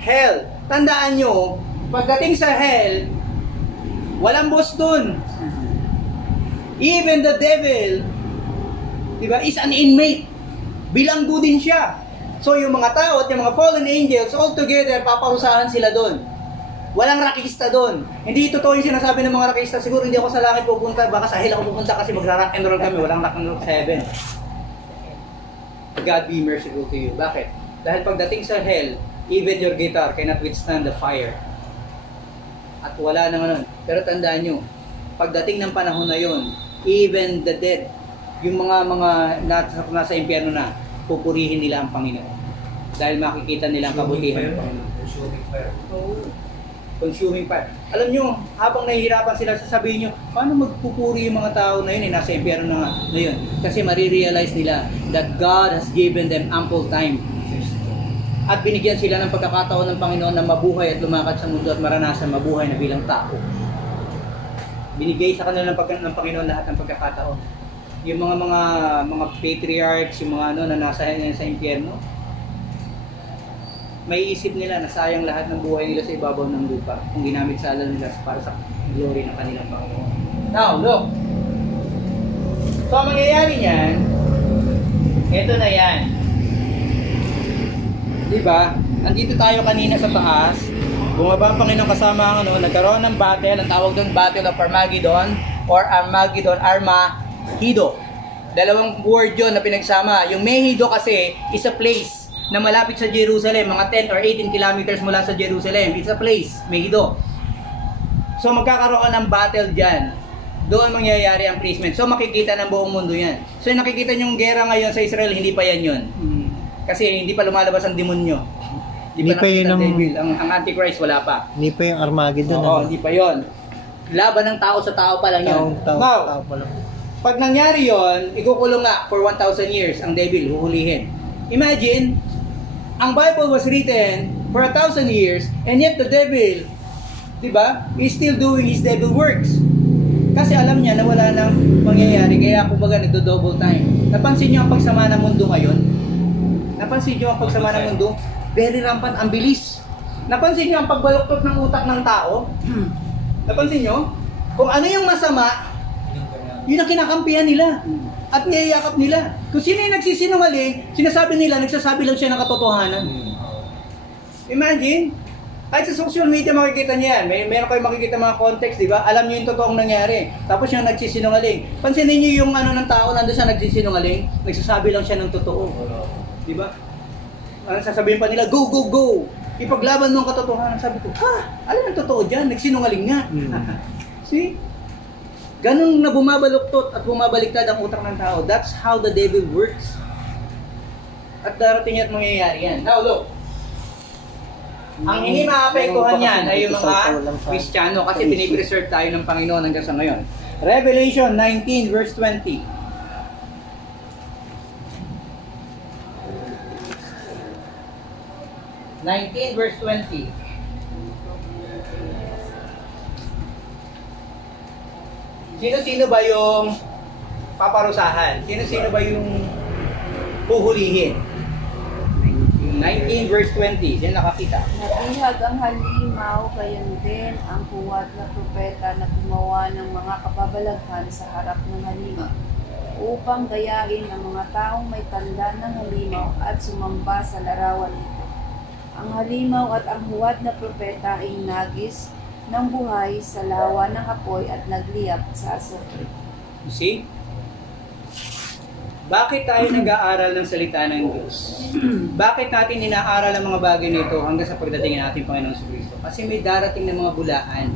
hell. Tandaan nyo, pagdating sa hell, walang boss dun. Even the devil, diba, is an inmate. Bilanggo din siya. So yung mga tao at yung mga fallen angels, all together, paparusahan sila doon. Walang rakista doon. Hindi totoo yung sinasabi ng mga rakista, siguro hindi ako sa langit pupunta, baka sa hell ako pupunta kasi magra-rock and roll kami, walang rock and roll sa heaven. God be merciful to you. Bakit? Dahil pagdating sa hell, even your guitar cannot withstand the fire. At wala nang ano. Pero tandaan nyo, pagdating ng panahon na yon, even the dead, yung mga nasa impyerno na, pupurihin nila ang Panginoon. Dahil makikita nila ang kabutihan ng Panginoon. Consuming fire. Consuming fire. Alam nyo, habang nahihirapan sila, sasabihin nyo, paano magpupuri yung mga tao na yun, nasa impyerno na yun? Kasi marirealize nila that God has given them ample time. At binigyan sila ng pagkakataon ng Panginoon na mabuhay at lumakad sa mundo at maranasan mabuhay na bilang tao. Binigay sa kanila ng Panginoon lahat ng pagkakataon. Yung mga patriarchs, yung mga na nasa impyerno, may isip nila na sayang lahat ng buhay nila sa ibabaw ng lupa kung ginamit sa alam nila para sa glory ng kanilang Panginoon. Now, look. So, ang mangyayari niyan, ito na yan. Diba? Andito tayo kanina sa taas. Bumaba ang Panginoon kasama ang nagkaroon ng battle. Ang tawag doon, Battle of Armageddon or Armahido. Dalawang word yun na pinagsama. Yung Mehido kasi is a place na malapit sa Jerusalem, mga 10 or 18 kilometers mula sa Jerusalem. It's a place, Mehido. So magkakaroon ng battle dyan. Doon mangyayari ang placement. So makikita ng buong mundo yan. So yung nakikita yung gera ngayon sa Israel, hindi pa yan yun. Kasi hindi pa lumalabas ang demonyo. Hindi pa yun ang Antichrist, wala pa. Hindi pa yung Armageddon. Oo, hindi pa yun. Laban ng tao sa tao pa lang yun. Tao pa lang. Pag nangyari yon, ikukulong nga for 1,000 years ang devil, huhulihin. Imagine, ang Bible was written for 1,000 years and yet the devil, diba, is still doing his devil works. Kasi alam niya na wala nang mangyayari, kaya kumbaga nagdo-double time. Napansin niyo ang pagsama ng mundo ngayon? Napansin niyo ang pagsama ng mundo? Very rampant, ang bilis. Napansin niyo ang pagbaluktot ng utak ng tao? Napansin niyo? Kung ano yung masama, yun ang kinakampihan nila at niyayakap nila. Kung sino yung nagsisinungaling, sinasabi nila, nagsasabi lang siya ng katotohanan. Imagine, kahit sa social media makikita niya yan. Meron kayo makikita mga context, di ba? Alam niyo yung totoong nangyari. Tapos yung nagsisinungaling. Pansinin niyo yung ano ng tao nandun sa nagsisinungaling, nagsasabi lang siya ng totoo. Di ba? Sasabihin pa nila, go, go, go! Ipaglaban mo ang katotohanan. Sabi ko, alam ang totoo dyan, nagsinungaling nga. See? Ganun na bumabaluktot at bumabaliktad ang utak ng tao. That's how the devil works. At darating at mangyayari yan. Now look, ang hindi maapektuhan yan ay yung mga Kristiyano kasi pinipreserve tayo ng Panginoon hanggang sa ngayon. Revelation 19 verse 20. Verse 20. Sino-sino ba yung paparusahan? Sino-sino ba yung huhulihin? 19 verse 20. Yan nakakita. Nabihag ang halimaw, gayon din ang huwad na propeta na gumawa ng mga kababalaghan sa harap ng halimaw, upang gayahin ang mga taong may tanda ng halimaw at sumamba sa larawan nito. Ang halimaw at ang huwad na propeta ay nagis ng buhay sa lawa ng apoy at nagliyap sa asupre. You see? Bakit tayo nag-aaral ng salita ng Diyos? Bakit natin inaaral ang mga bagay nito hanggang sa pagdating ng ating Panginoon sa Kristo? Kasi may darating na mga bulaan.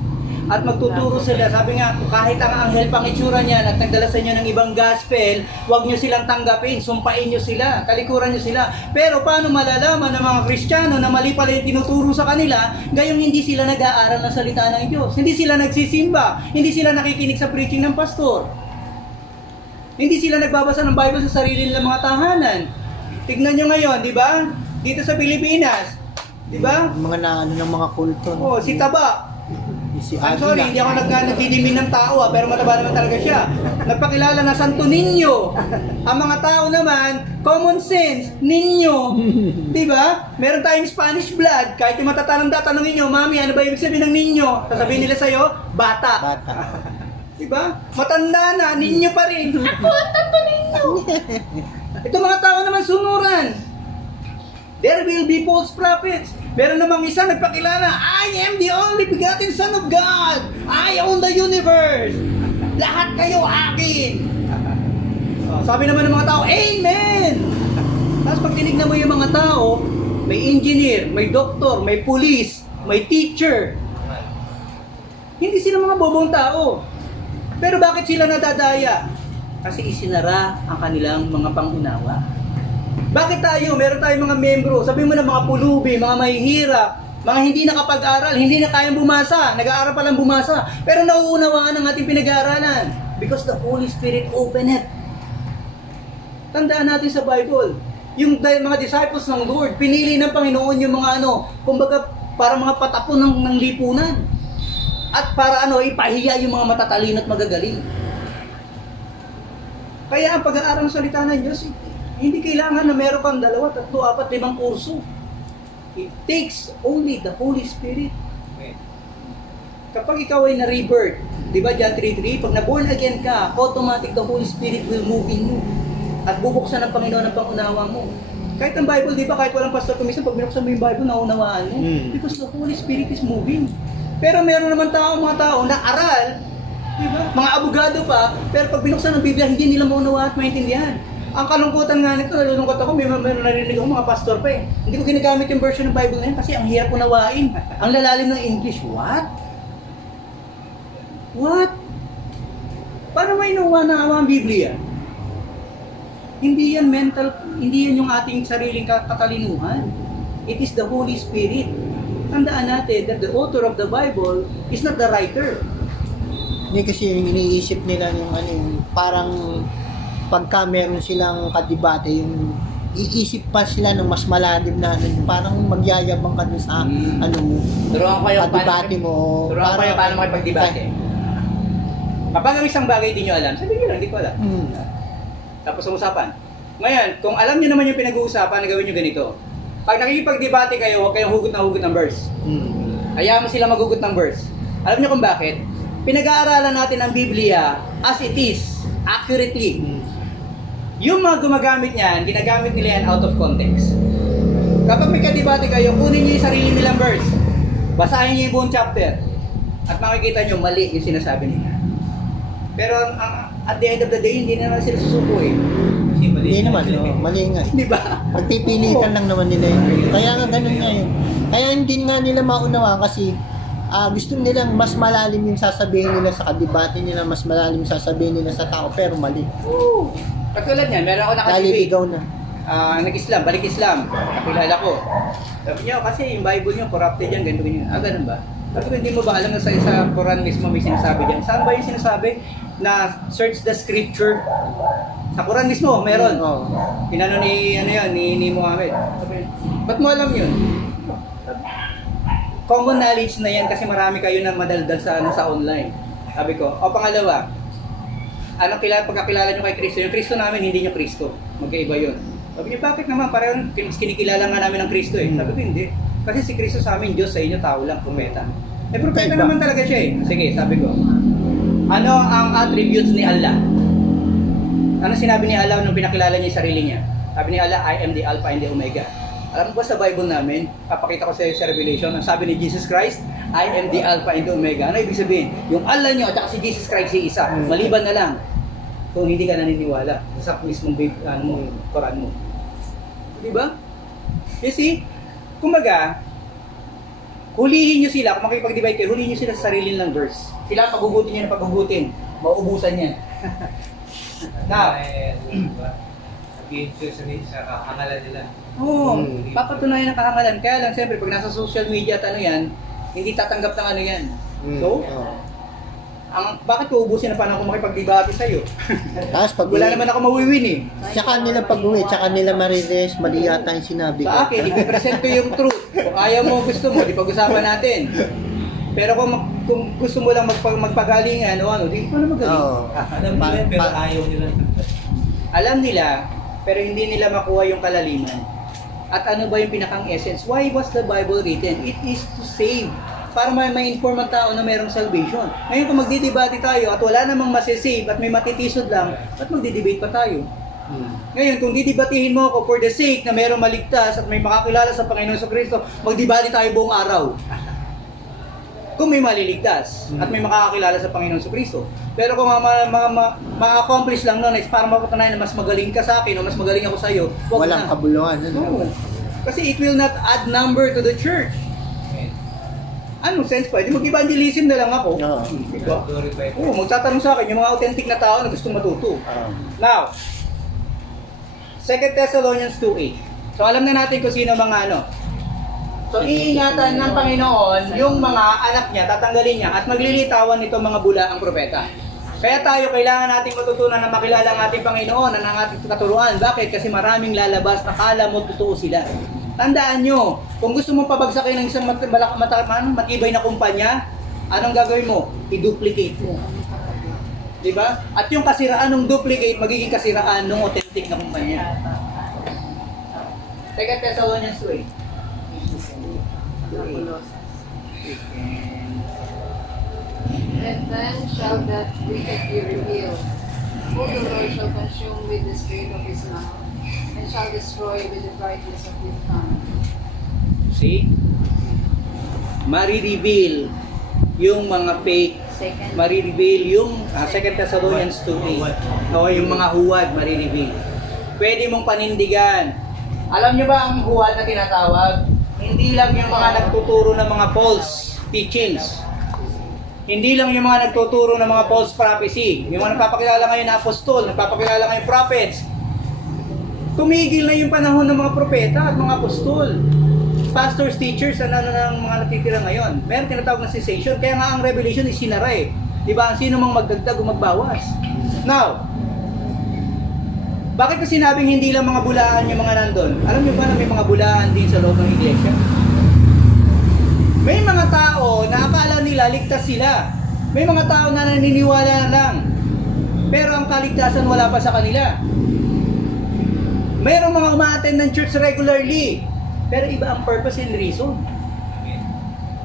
At magtuturo sila, sabi nga, kahit ang anghel pang itsura niyan at nagdala sa inyo ng ibang gospel, huwag nyo silang tanggapin, sumpain nyo sila, talikuran nyo sila. Pero paano malalaman ng mga Kristiyano na mali pala yung tinuturo sa kanila, gayong hindi sila nag-aaral ng salita ng Diyos, hindi sila nagsisimba, hindi sila nakikinig sa preaching ng pastor, hindi sila nagbabasa ng Bible sa sarili nilang mga tahanan. Tignan nyo ngayon, di ba? Dito sa Pilipinas, di ba? Mga na, ano ng mga kulto. Oh, si Taba. Si I'm sorry, hindi ako nagdidimin ng tao, pero mataba naman talaga siya. Nagpakilala na Santo Niño. Ang mga tao naman, common sense, Niño. Di ba? Meron tayong Spanish blood. Kahit yung matatalanda, tanongin nyo, Mami, ano ba ibig sabihin ng Niño? Sasabihin nila sa'yo, bata. Bata. Diba? Matanda na, ninyo pa rin. Ako, Santo Niño. Ito mga tao naman sunuran. There will be false prophets. Meron namang isa nagpakilala, I am the only begotten Son of God. I own the universe. Lahat kayo akin. Sabi naman ng mga tao, Amen. Tapos pag tinignan mo yung mga tao, may engineer, may doktor, may police, may teacher. Hindi sila mga bobong tao. Pero bakit sila nadadaya? Kasi isinara ang kanilang mga pangunawa. Bakit tayo? Meron tayong mga membro. Sabi mo na mga pulubi, mga mahihirap, mga hindi nakapag-aral, hindi na kayang bumasa, nag-aaral pa lang bumasa, pero nauunawaan ang ating pinag-aaralan. Because the Holy Spirit opened it. Tandaan natin sa Bible, yung mga disciples ng Lord, pinili ng Panginoon yung mga kumbaga, para mga patapon ng lipunan. At para ipahiya yung mga matatalino at magagaling. Kaya ang pag-aaral ng salita ng Diyos, hindi kailangan na meron kang 2, 3, 4, 5 kurso. It takes only the Holy Spirit. Kapag ikaw ay na-rebirth, di ba John 3:3, pag na-born again ka, automatic the Holy Spirit will move in you. At bubuksan ng Panginoon ang pangunawa mo. Kahit ang Bible, di ba, kahit walang pastor kumisan, pag binuksan mo yung Bible, naunawaan mo. Because the Holy Spirit is moving. Pero meron naman mga tao na aral, diba? Mga abogado pa, pero pag binuksan ng Biblia, hindi nila maunawaan at maintindihan. Ang kalungkutan nga nito, nalulungkot ako, meron narinig ako mga pastor pa eh. Hindi ko ginagamit yung version ng Bible na yun kasi ang hirap unawain. Ang lalalim ng English, what? What? Paano may nauwa ang Biblia? Hindi yan mental, hindi yan yung ating sariling katalinuhan. It is the Holy Spirit. Tandaan natin that the author of the Bible is not the writer. Hindi kasi yung iniisip nila yung parang pagka meron silang kadibate, yung iisip pa sila ng mas malalim na parang magyayabang ka dun sa Turuan ko yung kadibate mo. Turuan ko yung paano makipagdebate. Kapag ang isang bagay di nyo alam, sabihin nyo lang, hindi ko alam. Tapos ang usapan. Ngayon, kung alam nyo naman yung pinag-uusapan, gawin nyo ganito. Pag nakikipagdebate kayo, huwag kayong hugot ng verse. Hayaan mo sila magugot ng verse. Alam niyo kung bakit? Pinag-aaralan natin ang Biblia as it is, accurately. Yung mga gumagamit niyan, ginagamit nila yan out of context. Kapag may kadebate kayo, kunin niyo yung sarili nilang verse. Basahin niyo yung buong chapter. At makikita niyo mali yung sinasabi nila. Pero at the end of the day, hindi na sila susuko eh. Hindi naman, mali nga. Di ba? Pagpipilitan lang naman nila yun. Kaya nga ganun nga yun. Kaya hindi nga nila maunawa kasi gusto nilang mas malalim yung sasabihin nila sa kadebate nila, mas malalim yung sasabihin nila sa tao, pero mali. Oo. Katulad niyan, meron ako nakatibig. Naliligaw na. Nag-Islam, balik Islam. Nakilala ko. Sabi niya, kasi yung Bible niyo, corrupted yan, ganito, ganyan. Ganun ba? Sabi ko, hindi mo ba alam na sa Quran mismo may sinasabi dyan? Saan ba yung sinasabi na search the scripture? Sa Quran mismo, meron. Tinanong ni Muhammad. Ba't mo alam yun? Common knowledge na yan kasi marami kayo na madaldal sa online. Sabi ko, pangalawa, pagkakilala nyo kay Kristo? Yung Kristo namin, hindi nyo Kristo. Magkaiba yun. Sabi niya, bakit naman? Parang kinikilala nga namin ng Kristo eh. Sabi ko, hindi. Kasi si Kristo sa amin, Diyos, sa inyo, tao lang, propeta. Eh, propeta naman talaga siya eh. Sige, sabi ko. Ano ang attributes ni Allah? Ano sinabi ni Allah nung pinakilala niya yung sarili niya? Sabi ni Allah, I am the Alpha and the Omega. Alam mo ba sa Bible namin, papakita ko sa iyo sa Revelation, ang sabi ni Jesus Christ, I am the Alpha and the Omega. Ano ibig sabihin? Yung Allah niyo at si Jesus Christ si isa. Maliban na lang kung hindi ka naniniwala sa mismong Quran mo. Diba? You see? Kumaga, hulihin nyo sila, kung makipag-divide kayo, hulihin nyo sila sa sarili ng verse. Sila pagugutin nyo na pagugutin. Mauubusan yan. Now, sabihin siya sa kahangalan nila. Oo, papatunayan ang kahangalan. Kaya lang, siyempre, pag nasa social media at ano yan, hindi tatanggap ng ano yan. So, bakit ko ubusin na paano ako makipag-debate sa'yo? Tapos pag Wala naman ako mawiwin eh. Tsaka nila pag-uwi, tsaka nila marites, mali yata yung sinabi ko. Sa akin, ipipresent ko yung truth. Kung ayaw mo, gusto mo, di pag-usapan natin. Pero kung gusto mo lang magpagalingan o ano, di ko na magaling. Alam nila, pero ayaw nila. Alam nila, pero hindi nila makuha yung kalaliman. At ano ba yung pinakang essence? Why was the Bible written? It is to save. Para ma-inform ang tao na mayroong salvation. Ngayon kung magdidebate tayo at wala namang masisave at may matitisod lang, ba't magdidebate pa tayo? Ngayon kung didebatihin mo ako for the sake na mayroong maligtas at may makakilala sa Panginoon sa Kristo, magdebate tayo buong araw. Kung may maliligtas at may makakakilala sa Panginoon sa Kristo. Pero kung ma-accomplish lang nun is para mapatunayan na mas magaling ka sa akin o mas magaling ako sa iyo, walang kabuluhan. No. Kasi it will not add number to the church. Anong sense pa? Di mag-evangelism na lang ako. Diba? Magtatanong sa akin yung mga authentic na tao na gustong matuto. Now, 2 Thessalonians 2:8. So alam na natin kung sino mga ano. So iingatan ng Panginoon yung mga anak niya, tatanggalin niya at maglilitawan nito mga bulaang propeta. Kaya tayo kailangan nating matutunan na makilala ang ating Panginoon at ang ating katuruan. Bakit? Kasi maraming lalabas na kala mo totoo sila. Tandaan nyo, kung gusto mong pabagsakin ng isang matibay na kumpanya, anong gagawin mo? I-duplicate mo. Diba? At yung kasiraan ng duplicate, magiging kasiraan ng authentic na kumpanya. 2 Thessalonians 2:8. And then shall that wicked be revealed, who the Lord shall consume with the spirit of his mouth, and shall destroy with the brightness of his tongue. See? Mari-reveal yung mga fake, mari-reveal yung 2 Thessalonians 2:8. O yung mga huwad, mari-reveal. Pwede mong panindigan. Alam nyo ba ang huwad na tinatawag? Hindi lang yung mga nagtuturo ng mga false teachings. Hindi lang yung mga nagtuturo ng mga false prophecy. Yung mga nagpapakilala ngayon na apostol, nagpapakilala ngayon prophets. Tumigil na yung panahon ng mga propeta at mga apostol. Pastors, teachers, ano ng mga natitira ngayon. Meron tinatawag na cessation. Kaya nga ang revelation is sinara eh. Diba? Ang sino mang magdagdag o magbawas. Now, bakit ko sinabing hindi lang mga bulaan yung mga nandun? Alam niyo ba na may mga bulaan din sa loob ng iglesia? May mga tao na akala nila ligtas sila. May mga tao na naniniwala lang. Pero ang kaligtasan wala pa sa kanila. Mayroong mga umaattend ng church regularly. Pero iba ang purpose and reason.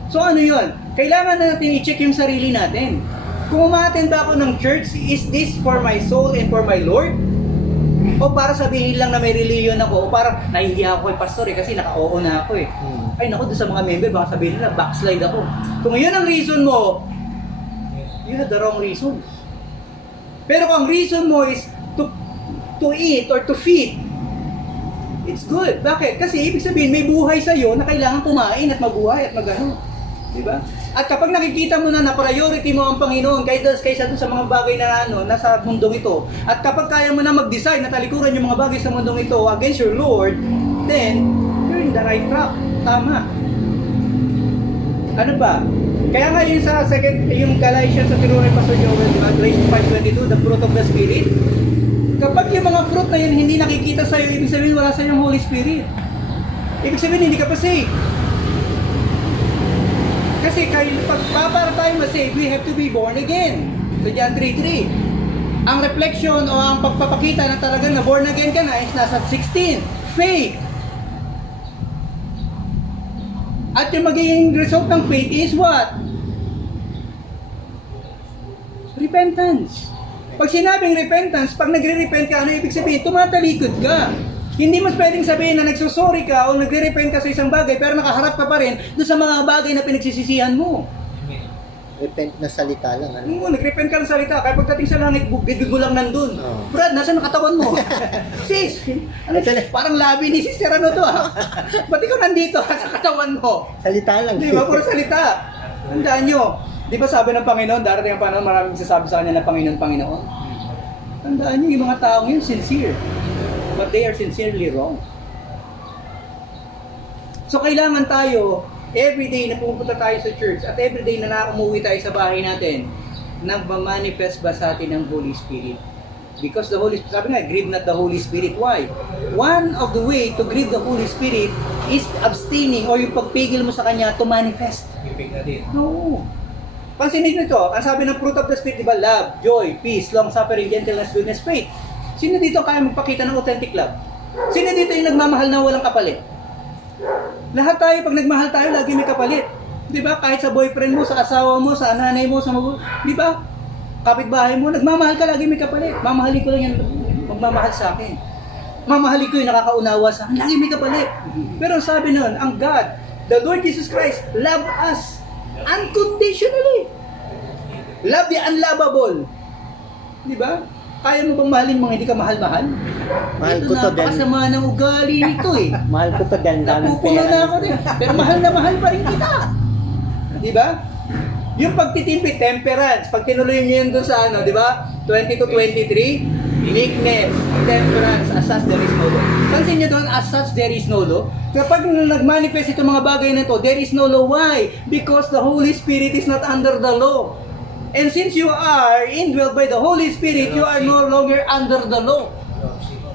So ano yun? Kailangan na natin i-check yung sarili natin. Kung umaattend ba ako ng church, is this for my soul and for my Lord? O para sabihin lang na may religion ako, o para nahihiya ako kay pastor eh, kasi naka-oo na ako eh. Ay naku, doon sa mga member, baka sabihin nila, backslide ako. Kung yun ang reason mo, you have the wrong reason. Pero kung ang reason mo is to eat or to feed, it's good. Bakit? Kasi ibig sabihin, may buhay sa'yo na kailangan kumain at mabuhay at magano. Diba? At kapag nakikita mo na priority mo ang Panginoon kaysa dun sa mga bagay na nasa mundong ito, at kapag kaya mo na mag-decide na talikuran yung mga bagay sa mundong ito against your Lord, then you're in the right track. Tama. Ano ba? Kaya nga yun sa yung Galatians sa tinuro ni Pastor Joel, Galatians 5:22, the fruit of the Spirit. Kapag yung mga fruit na yun hindi nakikita sa'yo, ibig sabihin wala sa'yo yung Holy Spirit. Ibig sabihin hindi ka pa saved. Kasi para tayo ma-save, we have to be born again. So John 3:3. Ang reflection o ang pagpapakita na talagang na born again ka na is nasa 16. Faith. At yung magiging result ng faith is what? Repentance. Pag sinabing repentance, pag nagre-repent ka, ano ibig sabihin? Tumatalikod ka. Hindi mas pwedeng sabihin na nagsusorry ka o nagre-repent ka sa isang bagay pero nakaharap ka pa rin doon sa mga bagay na pinagsisisihan mo. Repent na salita lang. Ano? Oo, nag-repent ka ng salita. Kaya pagdating sa langit, bibig mo lang nandun. Oh. Brad, nasa nakatawan mo? Sis, ano, parang labi ni Sister ano to ha? Ba't ikaw nandito sa katawan mo? Salita lang. Di ba? Puro salita. Tandaan nyo. Di ba sabi ng Panginoon, darating ang panahon, maraming sasabi sa kanya na Panginoon. Tandaan nyo, yung mga taong yun, sincere. But they are sincerely wrong. So kailangan tayo, everyday na pupunta tayo sa church at everyday na umuwi tayo sa bahay natin, nagmamanifest ba sa atin ang Holy Spirit? Because the Holy Spirit, sabi nga, grieve not the Holy Spirit. Why? One of the way to grieve the Holy Spirit is abstaining or yung pagpigil mo sa Kanya to manifest. Ibig natin. No. Pansinin nyo ito, ang sabi ng fruit of the Spirit, diba? Love, joy, peace, long-suffering, gentleness, goodness, faith. Sino dito kaya magpakita ng authentic love? Sino dito yung nagmamahal na walang kapalit? Lahat tayo, pag nagmahal tayo, lagi may kapalit. Di ba? Kahit sa boyfriend mo, sa asawa mo, sa nanay mo, sa magulang. Di ba? Kapitbahay mo, nagmamahal ka, lagi may kapalit. Mamahalin ko lang yan, magmamahal sa akin. Mamahalin ko yung nakakaunawa sa akin, lagi may kapalit. Pero sabi nun, ang God, the Lord Jesus Christ, love us unconditionally. Love the unlovable. Di ba? Kaya mo bang mahalin mga hindi ka mahal-mahal? Mahal ko to din. Napakasama ng ugali nito eh. Mahal ko to din. Napupuno na ako din. Pero mahal na mahal pa rin kita. Di ba? Yung pagtitimpi, temperance. Pag tinuloy niyo yun doon sa ano, di ba? 20 to 23, meekness, temperance, as such there is no law. Pansin niyo doon, as such there is no law. Kapag nag-manifest itong mga bagay na ito, there is no law. Why? Because the Holy Spirit is not under the law. And since you are indwelled by the Holy Spirit, you are no longer under the law.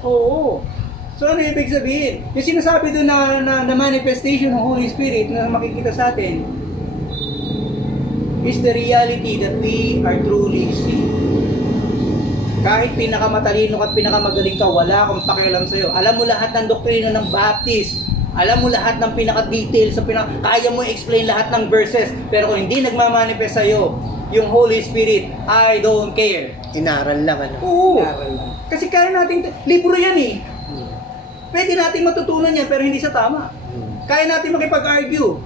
Oo. So ano ibig sabihin? Yung sinasabi doon na manifestation ng Holy Spirit na makikita sa atin is the reality that we are truly saved. Kahit pinakamatalino at pinakamagaling ka, wala akong pakialam sa'yo. Alam mo lahat ng doktrina ng Baptist. Alam mo lahat ng pinaka-detail sa kaya mo i-explain lahat ng verses. Pero kung hindi nagmamanifest sa'yo, yung Holy Spirit, I don't care. Inaral lang, ano? Oo. Kasi kaya natin, libro yan eh. Pwede natin matutunan yan, pero hindi sa tama. Kaya natin makipag-argue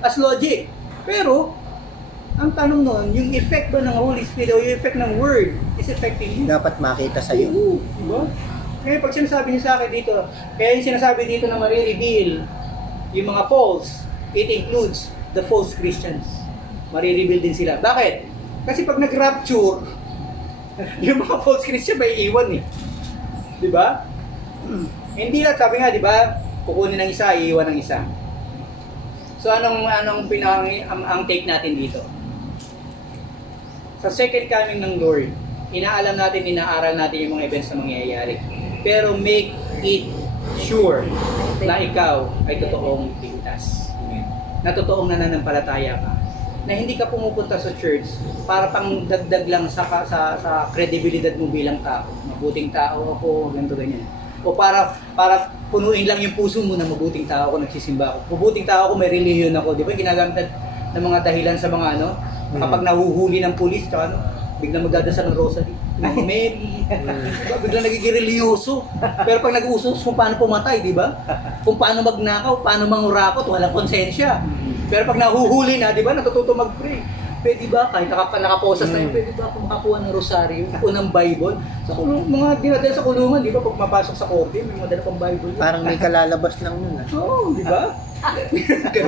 as logic. Pero, ang tanong nun, yung effect ba ng Holy Spirit o yung effect ng Word is effective. Dapat makita sa'yo. Oo. Diba? Kaya pag sinasabi niyo sa akin dito, kaya yung sinasabi dito na marireveal yung mga false, it includes the false Christians. Marireveal din sila. Bakit? Kasi pag nag-rapture, yung mga false Christian may iwan eh. Diba? Hindi lang, sabi nga, diba, kukunin ng isa, iiwan ng isa. So anong ang take natin dito? Sa second coming ng Lord, inaalam natin, inaaral natin yung mga events na mangyayari. Pero make it sure na ikaw ay totoong ligtas. Na totoong nananampalataya ka. Na hindi ka pumupunta sa church para pang dagdag lang sa kredibilidad mo bilang tao. Mabuting tao ako, ganito ganyan. O para punuin lang yung puso mo na mabuting tao ako, nagsisimba ako. Mabuting tao ako, may relihiyon ako. Di ba ginagamit ng mga dahilan sa mga ano, kapag nahuhuli ng pulis, tsaka ano, biglang magdadasal ng rosary. Mary. Diba? Biglang nagiging religyoso. Pero pag nag-usos kung paano pumatay, di ba? Kung paano magnakaw, paano mangurakot, walang konsensya. Pero pag nahuhuli na, di ba, natututo mag-pray. Pwede ba, kahit nakaposas na yun, pwede ba kung makakuha ng rosaryo, o ng Bible? Sa kulungan, mga dinadala sa kulungan, di ba, pag mapasok sa korte, may mga dala pang Bible. Parang may kalalabas lang nun. Oo, di ba?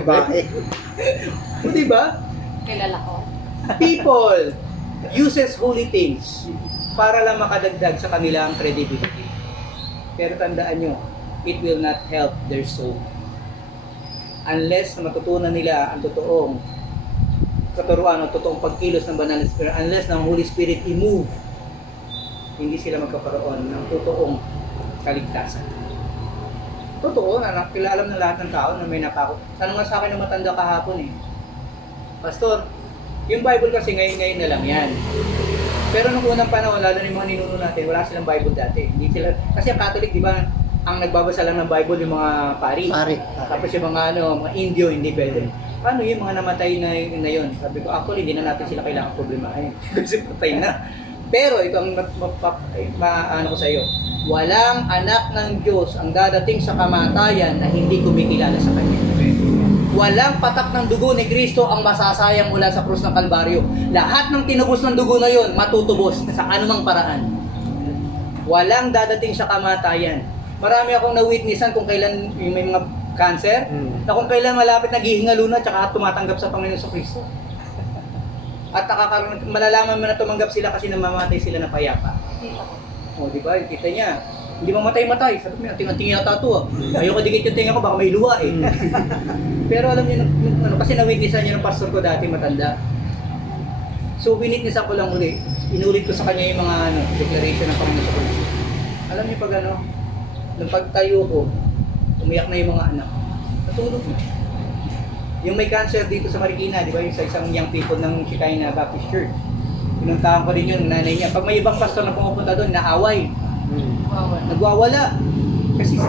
Babae. O, di ba? Kilala ko. People uses holy things para lang makadagdag sa kanilang credibility. Pero tandaan nyo, it will not help their soul. Unless na matutunan nila ang totoong katuruan o totoong pagkilos ng banal na Spirit, unless ng Holy Spirit i-move, hindi sila magkakaroon ng totoong kaligtasan. Totoo, alam ng lahat ng tao na may napako. Tanong nga sa akin ng matanda kahapon eh, Pastor, yung Bible kasi ngayon na lang yan. Pero nung unang panahon, lalo na yung mga ninuno natin, wala silang Bible dati. Hindi sila, kasi ang Catholic, di ba, ang nagbabasa lang ng Bible yung mga pari. Tapos yung mga mga Indio, hindi pwede. Paano yung mga namatay na yun? Sabi ko, actually, hindi na natin sila kailangan problemahin. Kasi patay na. Pero ito ang ano ko sa iyo. Walang anak ng Diyos ang dadating sa kamatayan na hindi kumikilala sa Kanya. Walang patak ng dugo ni Kristo ang masasayang mula sa krus ng Kalbaryo. Lahat ng tinubos ng dugo na yon matutubos sa anumang paraan. Walang dadating sa kamatayan. Marami akong na-witnessan kung kailan may mga cancer, na kung kailan malapit naghihingalo na tsaka tumatanggap sa Panginoon sa Kristo. At malalaman mo na tumanggap sila kasi namamatay sila na payapa. O, di ba? Kita niya. Hindi mamatay-matay. Sabi mo, tingin yata ito. Ayoko dikit yung tinga ko, baka may luha eh. Pero alam niyo, kasi na-witnessan niyo ng pastor ko dati, matanda. So, winitnessan ko lang uli. Inulit ko sa kanya yung mga declaration ng Panginoon sa Kristo. Alam niyo pag nung pagtayo ko, umiyak na yung mga anak. Natulog na. Yung may cancer dito sa Marikina, di ba? Yung sa isang young people ng Shekinah Baptist Church. Pinuntahan ko rin yun, nanay niya. Pag may ibang pastor na pumupunta doon, naaway. Nagwawala. Kasi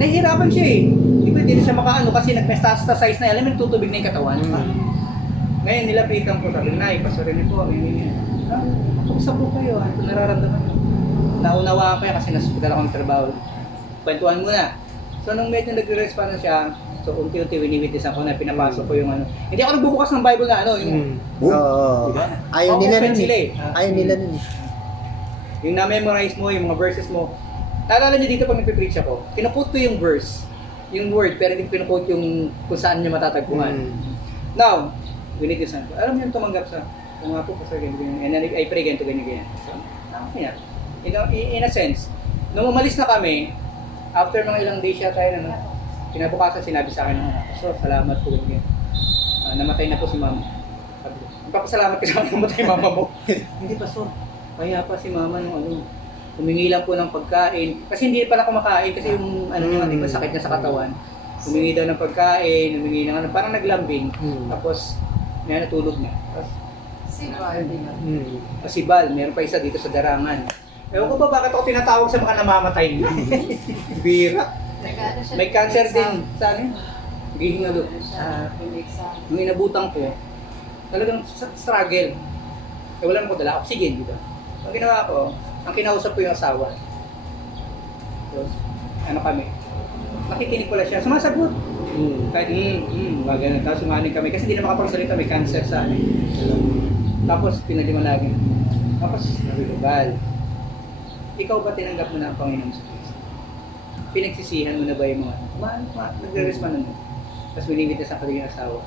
nahihirapan siya eh. Di ba? Hindi na siya makaano kasi nag-metastasize na. Alam mo, tutubig na yung katawan. Ngayon, nilapitan ko. Sabi, Nay, pastorin niyo po. Paksa po kayo. Ito nararamdaman niyo. Naunawa ko yan kasi nasa-hospital akong trabaho. Kwentuhan muna. So, nung medyo nagre-respond na siya, so unti-unti winiwitnessan ko na pinapasok ko yung Hindi ako nagbubukas ng Bible na yung diba? Ayaw nila nun eh. Ayaw nila nun eh. Yung na-memorize mo, yung mga verses mo. Naalala niyo dito pag nagpe-preach ako, pinukot ko yung verse, yung word, pero hindi pinukot yung kung saan niya matatagpuan. Now, winiwitnessan ko. Alam niyo yung tumanggap sa mga po, pastor, ganyan. And I pray ganito, ganyan. So, yan. In a sense, nung umalis na kami, after mga ilang days siya tayo kinabukasan sinabi sa akin so salamat po ganyan. Namatay na po si mama. Magpapasalamat ka sa namatay mama mo. Hindi pa so. Kaya pa si mama nung humingi lang po ng pagkain. Kasi hindi pala kumakain kasi yung niya, diba, sakit niya sa katawan. Humingi daw ng pagkain, humingi ng parang naglambing. Tapos natulog na. Sibal, meron pa isa dito sa Darangan. Ewan ko ba bakit ako tinatawag sa mga namamatay? Bira. May cancer din sa hihingalo. Nung inabutan ko, talagang struggle. Wala naman ko dala oxygen, di ba? Ang ginawa ko, ang kinausap ko yung asawa. So, kami? Nakikinig ko lang siya. Sumasagot. Kahit, ganun. Tapos sumanin kami. Kasi hindi na makapagsalita, may cancer sa amin. Tapos, pinaliwanagin. Tapos, nabilugal. Ikaw ba tinanggap mo na ang Panginoon sa Kristo? Pinagsisihan mo na ba yung mga nagre-respond mo? Tapos winibigtas ang kanyang asawa.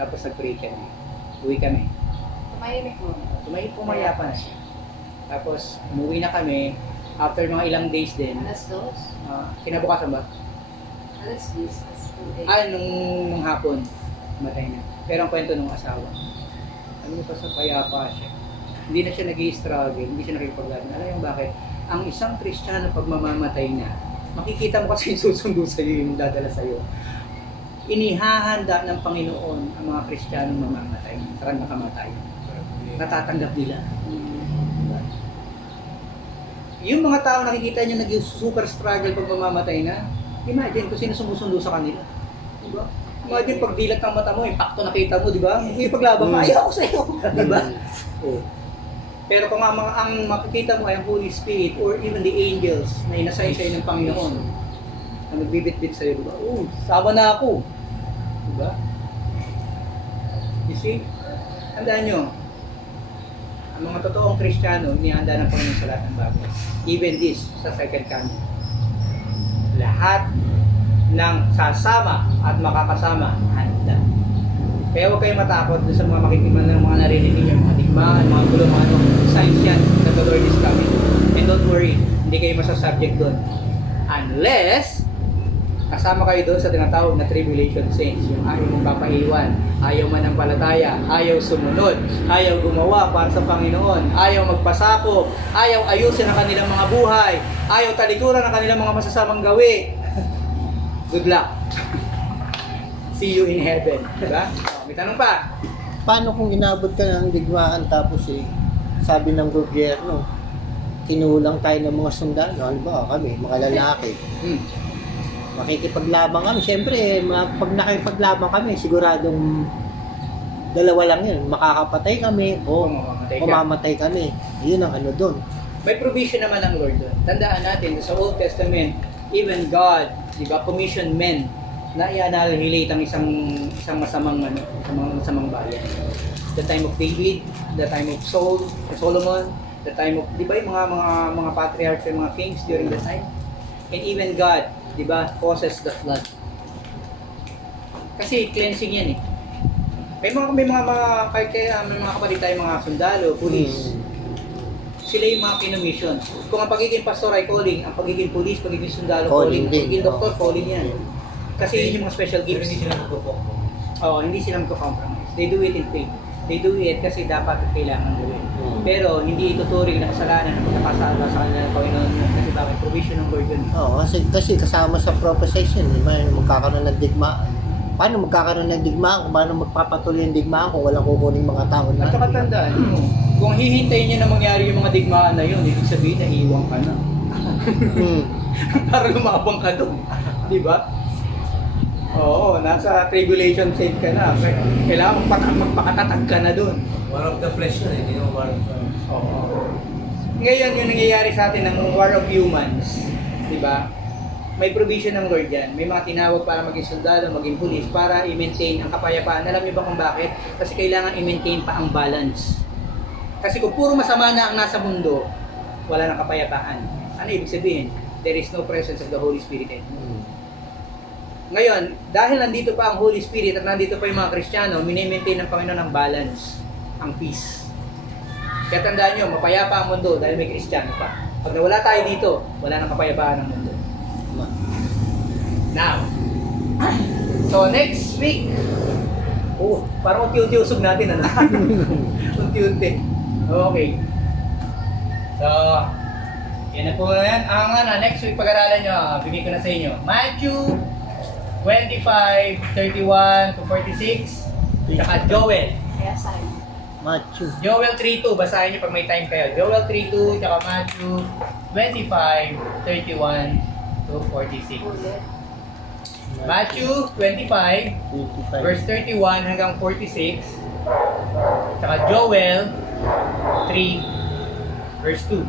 Tapos nag-pray kami. Uwi kami. Pumaya pa na siya. Tapos umuwi na kami. After mga ilang days din. Kinabukasan ba? Nung hapon. Matay na. Pero ang kwento ng asawa. Ano pa sa payapa siya. Hindi na siya nag-i-struggle. Hindi siya nakikipaglaban. Alam yung bakit? Ang isang Kristiyano pag mamamatay na, makikita mo kasi yung susundo sa iyo, yung dadala sa iyo. Inihahanda ng Panginoon ang mga Kristiyanong mamamatay, sarang nakamatay. Natatanggap nila. Yung mga tao nakikita nyo nag-super struggle pag mamamatay na, imagine kung sino sumusundo sa kanila. Diba? Imagine pag dilat ng mata mo, impacto nakita mo, di ba? May paglaban ka, ayaw ko sa iyo. Diba? Pero kung ang makikita mo ay ang Holy Spirit or even the angels na inasay sa'yo ng Panginoon na magbibit-bit sa'yo, diba? Sama na ako. Diba? You see? Tandaan nyo, ang mga totoong Kristiyano, inihanda ng Panginoon sa lahat ng bagay. Even this, sa second coming. Lahat ng sasama at makakasama, handa. Kaya huwag kayong matakot sa mga makikiman ng mga narinig yung mga digmaan, mga gulo, mga signs yan that the Lord is coming. And don't worry, hindi kayo masasubject doon. Unless, kasama kayo doon sa tinatawag na tribulation saints, yung ayaw mong papaiwan, ayaw manampalataya, ayaw sumunod, ayaw gumawa para sa Panginoon, ayaw magpasakop, ayaw ayusin ang kanilang mga buhay, ayaw talikuran ang kanilang mga masasamang gawi. Good luck. See you in heaven. Diba? May tanong pa? Paano kung inabot ka ng digmaan tapos sabi ng gobyerno, kinulang tayo ng mga sundalo. Ano ba kami, mga lalaki. Makikipaglaban kami. Siyempre, pag nakipaglaban kami, siguradong dalawa lang yun. Makakapatay kami o mamamatay kami. Yun ang ano doon. May provision naman ang Lord doon. Tandaan natin, sa Old Testament, even God, di ba, commissioned men na i-annihilate ang isang masamang bayan. The time of David, the time of Solomon, the time of, di ba, yung mga patriarchs, yung mga kings during the time. And even God, di ba, causes the flood. Kasi cleansing yan eh. May mga kapatid tayo, mga sundalo, police. Sila yung mga kinomission. Kung ang pagiging pastor ay calling, ang pagiging police, pagiging sundalo calling, pagiging doktor calling yan. Kasi yun yung mga special gifts. Hindi sila magpo-compromise. Oo, hindi sila magpo-compromise. They do it in faith. They do it kasi dapat at kailangan gawin. Pero hindi ituturing na kasalanan na nakasala sa kanila ng Panginoon kasi bakit provision ng Lord yun. Oo, kasi kasama sa proposition, magkakaroon ng digmaan. Paano magkakaroon ng digmaan? Paano magpapatuloy yung digmaan kung walang kukuning mga tao na? At saka tandaan mo, kung hihintayin niya na mangyari yung mga digmaan na yun, ibig sabihin na iiwan ka na. Para lumabang ka doon. Di ba? Oo, nasa tribulation state ka na. Kailangan magpakatatag ka na doon. War of the flesh yun eh, hindi naman war of the... Oo. Ngayon, yung nangyayari sa atin ng war of humans, di ba? May provision ng Lord yan. May mga tinawag para maging sundalo, maging pulis, para i-maintain ang kapayapaan. Alam niyo ba kung bakit? Kasi kailangan i-maintain pa ang balance. Kasi kung puro masama na ang nasa mundo, wala nang kapayapaan. Ano ibig sabihin? There is no presence of the Holy Spirit anymore. Ngayon, dahil nandito pa ang Holy Spirit at nandito pa yung mga Kristiyano, mini-maintain ng Panginoon ang balance, ang peace. Kaya tandaan nyo, mapayapa ang mundo dahil may Kristiyano pa. Pag nawala tayo dito, wala nang kapayapaan ng mundo. Now, so next week, parang unti-unti usog natin, ano? Unti-unti. Okay. So, yan na po yan. Next week pag-aralan nyo, bigay ko na sa inyo. Matthew 25, 31 to 46, saka Joel. Kaya sa'yo. Matthew. Joel 3:2, basahin nyo pag may time kayo. Joel 3:2, saka Matthew 25, 31 to 46. Ulit. Matthew 25, verse 31 hanggang 46, saka Joel 3, verse 2.